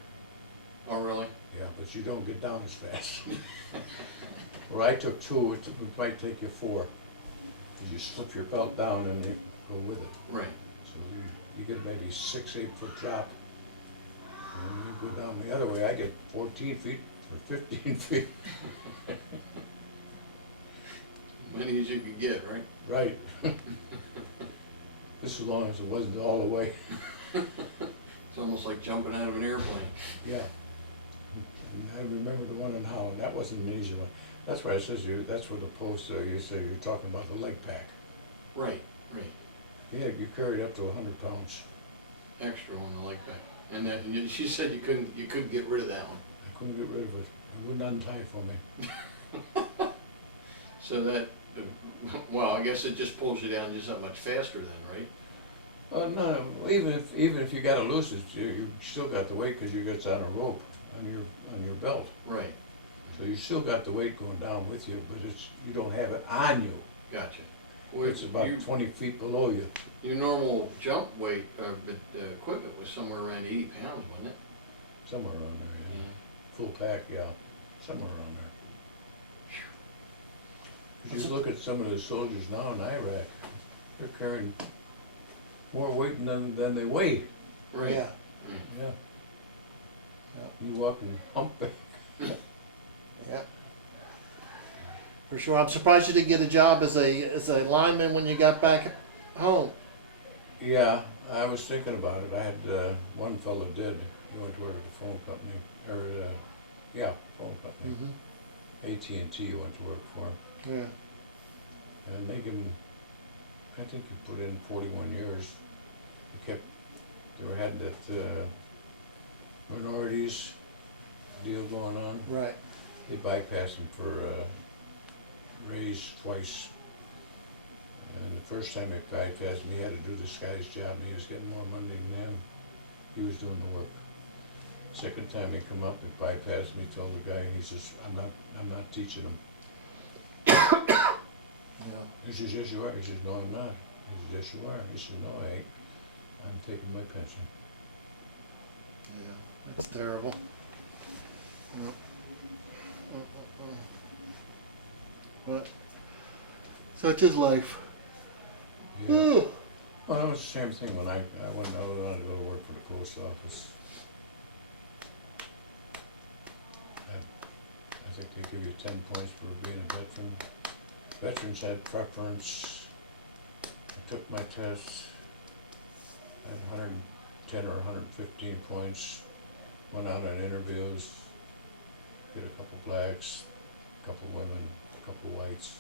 Oh, really? Yeah, but you don't get down as fast. Where I took two, it might take you four. You slip your belt down and you go with it. Right. So you get maybe 6, 8 foot drop. And you go down the other way, I get 14 feet or 15 feet. Many as you could get, right? Right. Just as long as it wasn't all the way. It's almost like jumping out of an airplane. Yeah. And I remember the one in Holland, that wasn't an easy one. That's why it says that's where the post, you say you're talking about the leg pack. Right, right. Yeah, you carried up to 100 pounds. Extra on the leg pack. And then she said you couldn't get rid of that one. I couldn't get rid of it. It wouldn't untie for me. So that, well, I guess it just pulls you down just that much faster then, right? No, even if you got it loose, you still got the weight because you got it on a rope on your belt. Right. So you still got the weight going down with you, but you don't have it on you. Gotcha. It's about 20 feet below you. Your normal jump weight, equipment was somewhere around 80 pounds, wasn't it? Somewhere around there, yeah. Full pack, yeah. Somewhere around there. 'Cause you look at some of the soldiers now in Iraq, they're carrying more weight than they weigh. Right. Yeah, Yeah. You walk and humpback. yeah. For sure. I'm surprised you didn't get a job as a lineman when you got back home. Yeah, I was thinking about it. I had one fellow did. He went to work at the phone company, or phone company. AT&T went to work for him, Yeah. and they give him. I think he put in 41 years. They were having that minorities deal going on. Right. They bypassed him for raise twice. And the first time they bypassed him, he had to do this guy's job, and he was getting more money than them. He was doing the work. Second time he come up and bypassed me, told the guy, he says, I'm not teaching him. Yeah. He says, yes you are. He says, no I'm not. He says, yes you are. He says, no I ain't. I'm taking my pension. Yeah. That's terrible. Yeah. But such is life. Yeah. Well, that was the same thing when I wanted to go to work for the post office. I think they give you 10 points for being a veteran. Veterans had preference. I took my tests. I had 110 or 115 points. Went out on interviews. Did a couple blacks, a couple women, a couple whites.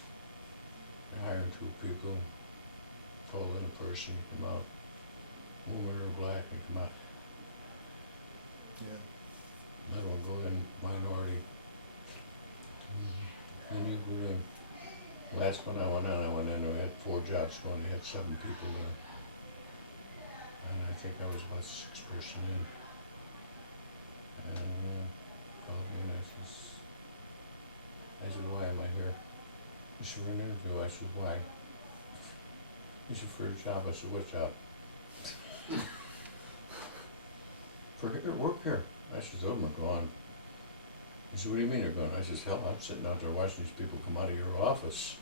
They hired 2 people. Called in a person, come out. Woman or black, and come out. Yeah. Another one go in, minority. Then you go in. Last one I went in, we had 4 jobs going, they had 7 people there. And I think I was about 6th person in. And called me and I said, why am I here? He said, for an interview. I said, why? He said, for a job. I said, what job? For here, work here. I said, those are gone. He said, what do you mean they're gone? I said, hell, I'm sitting out there watching these people come out of your office.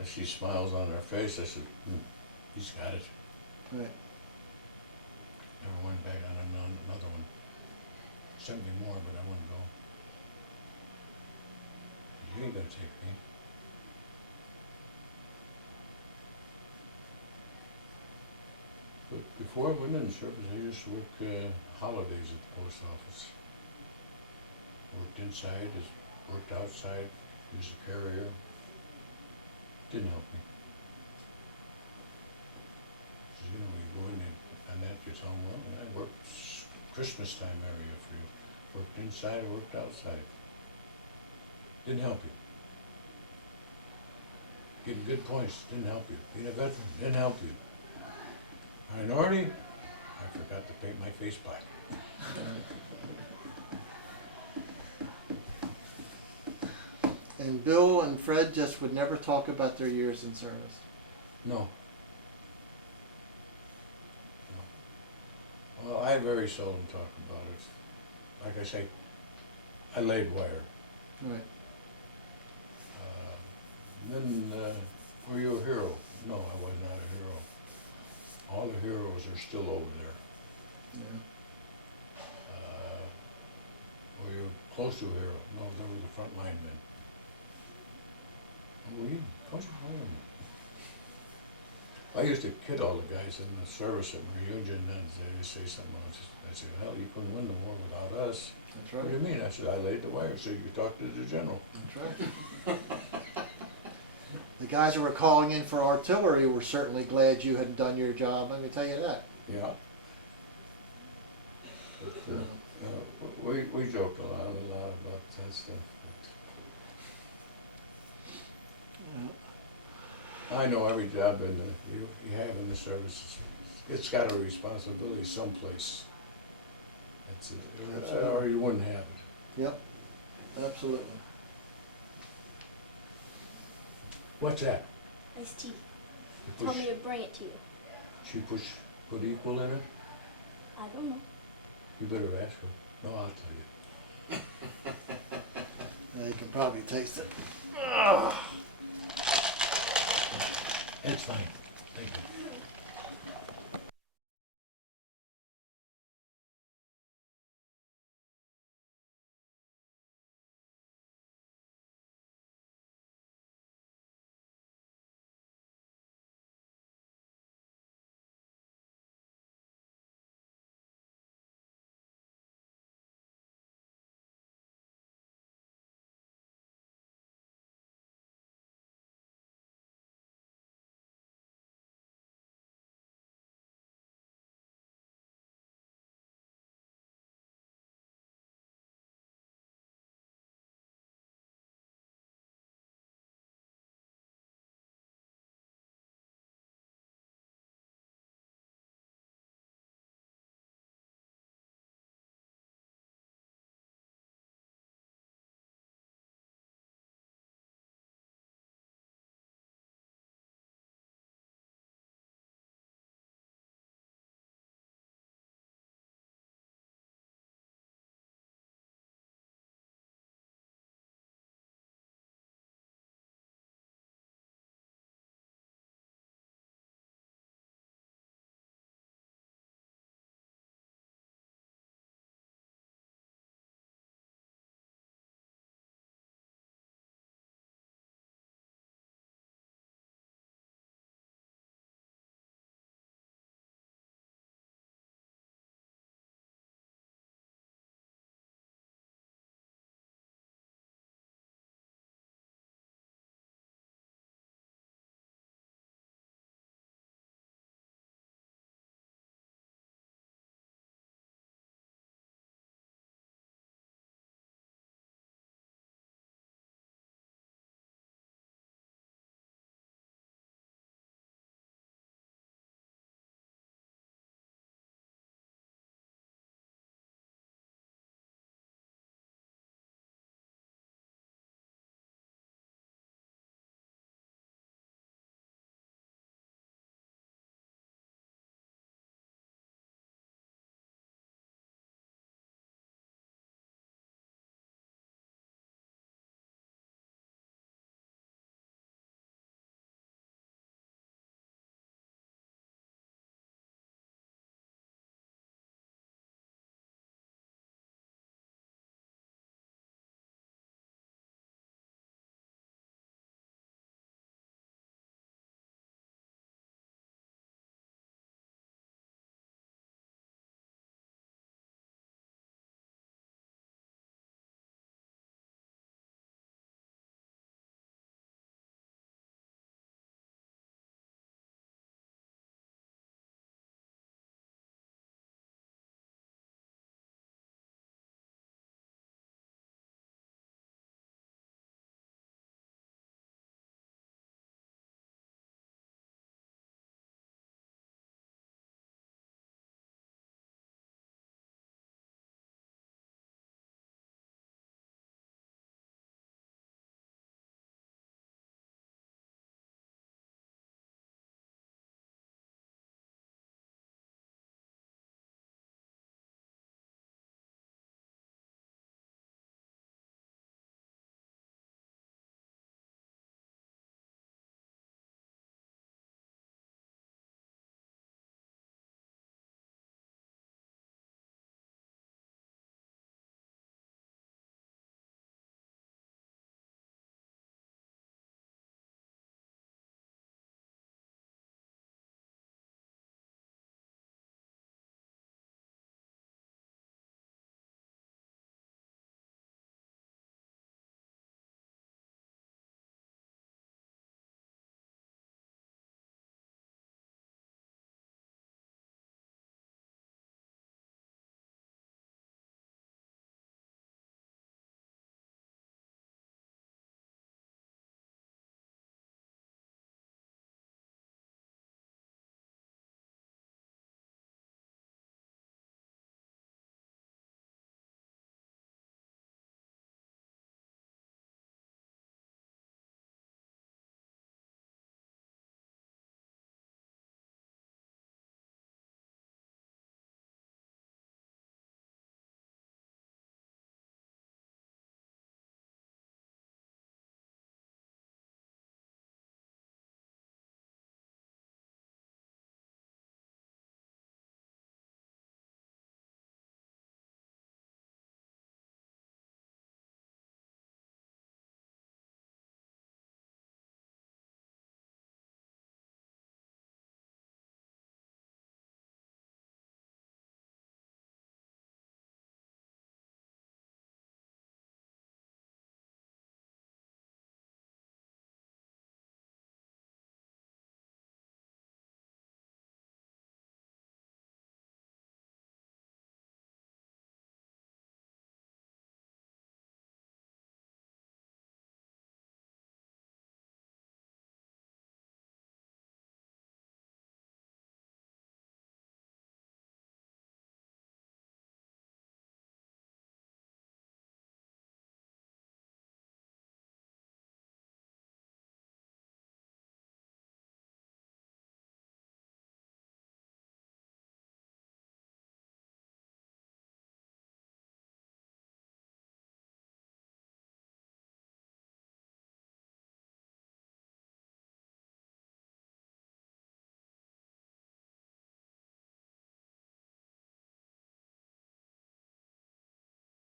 I see smiles on their face. I said, he's got it. Right. Never went back on another one. Sent me more, but I wouldn't go. You ain't gonna take me. Before I went in service, I used to work holidays at the post office. Worked inside, worked outside, used a carrier. Didn't help me. You know, you go in and that you tell them, well, I worked Christmas time area for you. Worked inside, I worked outside. Didn't help you. Getting good points, didn't help you. Being a veteran, didn't help you. Minority, I forgot to paint my face black. And Bill and Fred just would never talk about their years in service. No. No. Well, I very seldom talk about it. Like I say, I laid wire. Right. Then, were you a hero? No, I was not a hero. All the heroes are still over there. Yeah. Were you close to a hero? No, they were the front line men. Oh, we, I used to kid all the guys in the service at reunion, and they'd say something. I'd say, "Hell, you couldn't win the war without us." That's What do you right. mean? I said, "I laid the wire so you could talk to the general." That's right. The guys who were calling in for artillery were certainly glad you had done your job, let me tell you that. Yeah. But, we joked a lot about that stuff. But I know every job you have in the service, it's got a responsibility someplace. Or you wouldn't have it. Yep, absolutely. What's that? Iced tea. You Told push, me to bring it to you. she put equal in it? I don't know. You better ask her. No, I'll tell you. Now you can probably taste it. It's fine. Thank you.